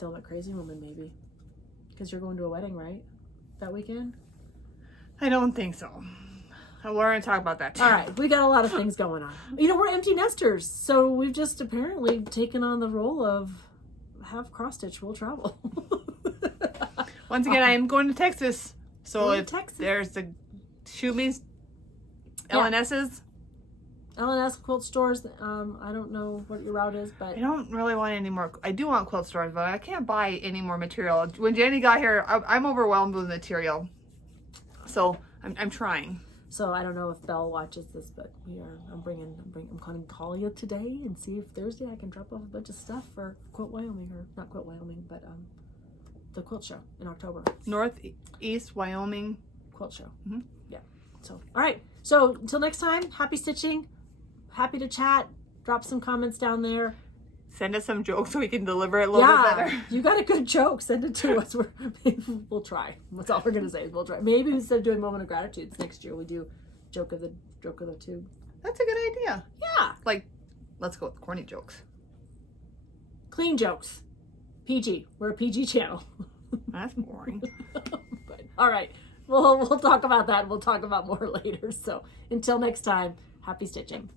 film at Crazy Woman, maybe. Because you're going to a wedding, right? That weekend? I don't think so. We're going to talk about that too. All right. We got a lot of things going on. We're empty nesters. So we've just apparently taken on the role of have cross stitch, we'll travel. Once again, I am going to Texas. So Going if to Texas. there's the shoot me Yeah. LNS's. LNS quilt stores. I don't know what your route is, but I don't really want any more. I do want quilt stores, but I can't buy any more material. When Jenny got here, I'm overwhelmed with material. So I'm trying. so I don't know if Belle watches this, but I'm going to call you today and see if Thursday I can drop off a bunch of stuff for Quilt Wyoming, or not Quilt Wyoming, but the quilt show in October. Northeast Wyoming Quilt show. Mm-hmm. Yeah. So all right. So until next time, happy stitching. Happy to chat. Drop some comments down there. Send us some jokes so we can deliver it a little bit better. You got a good joke. Send it to us. We'll try. That's all we're gonna say. We'll try. Maybe instead of doing moment of gratitude next year, we do joke of the tube. That's a good idea. Yeah. Like, let's go with corny jokes. Clean jokes. PG. We're a PG channel. That's boring. But, all right. We'll talk about that. We'll talk about more later. So until next time, happy stitching.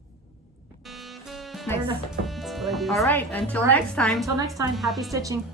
Nice. That's what I do. All right. Until next time. Until next time, happy stitching.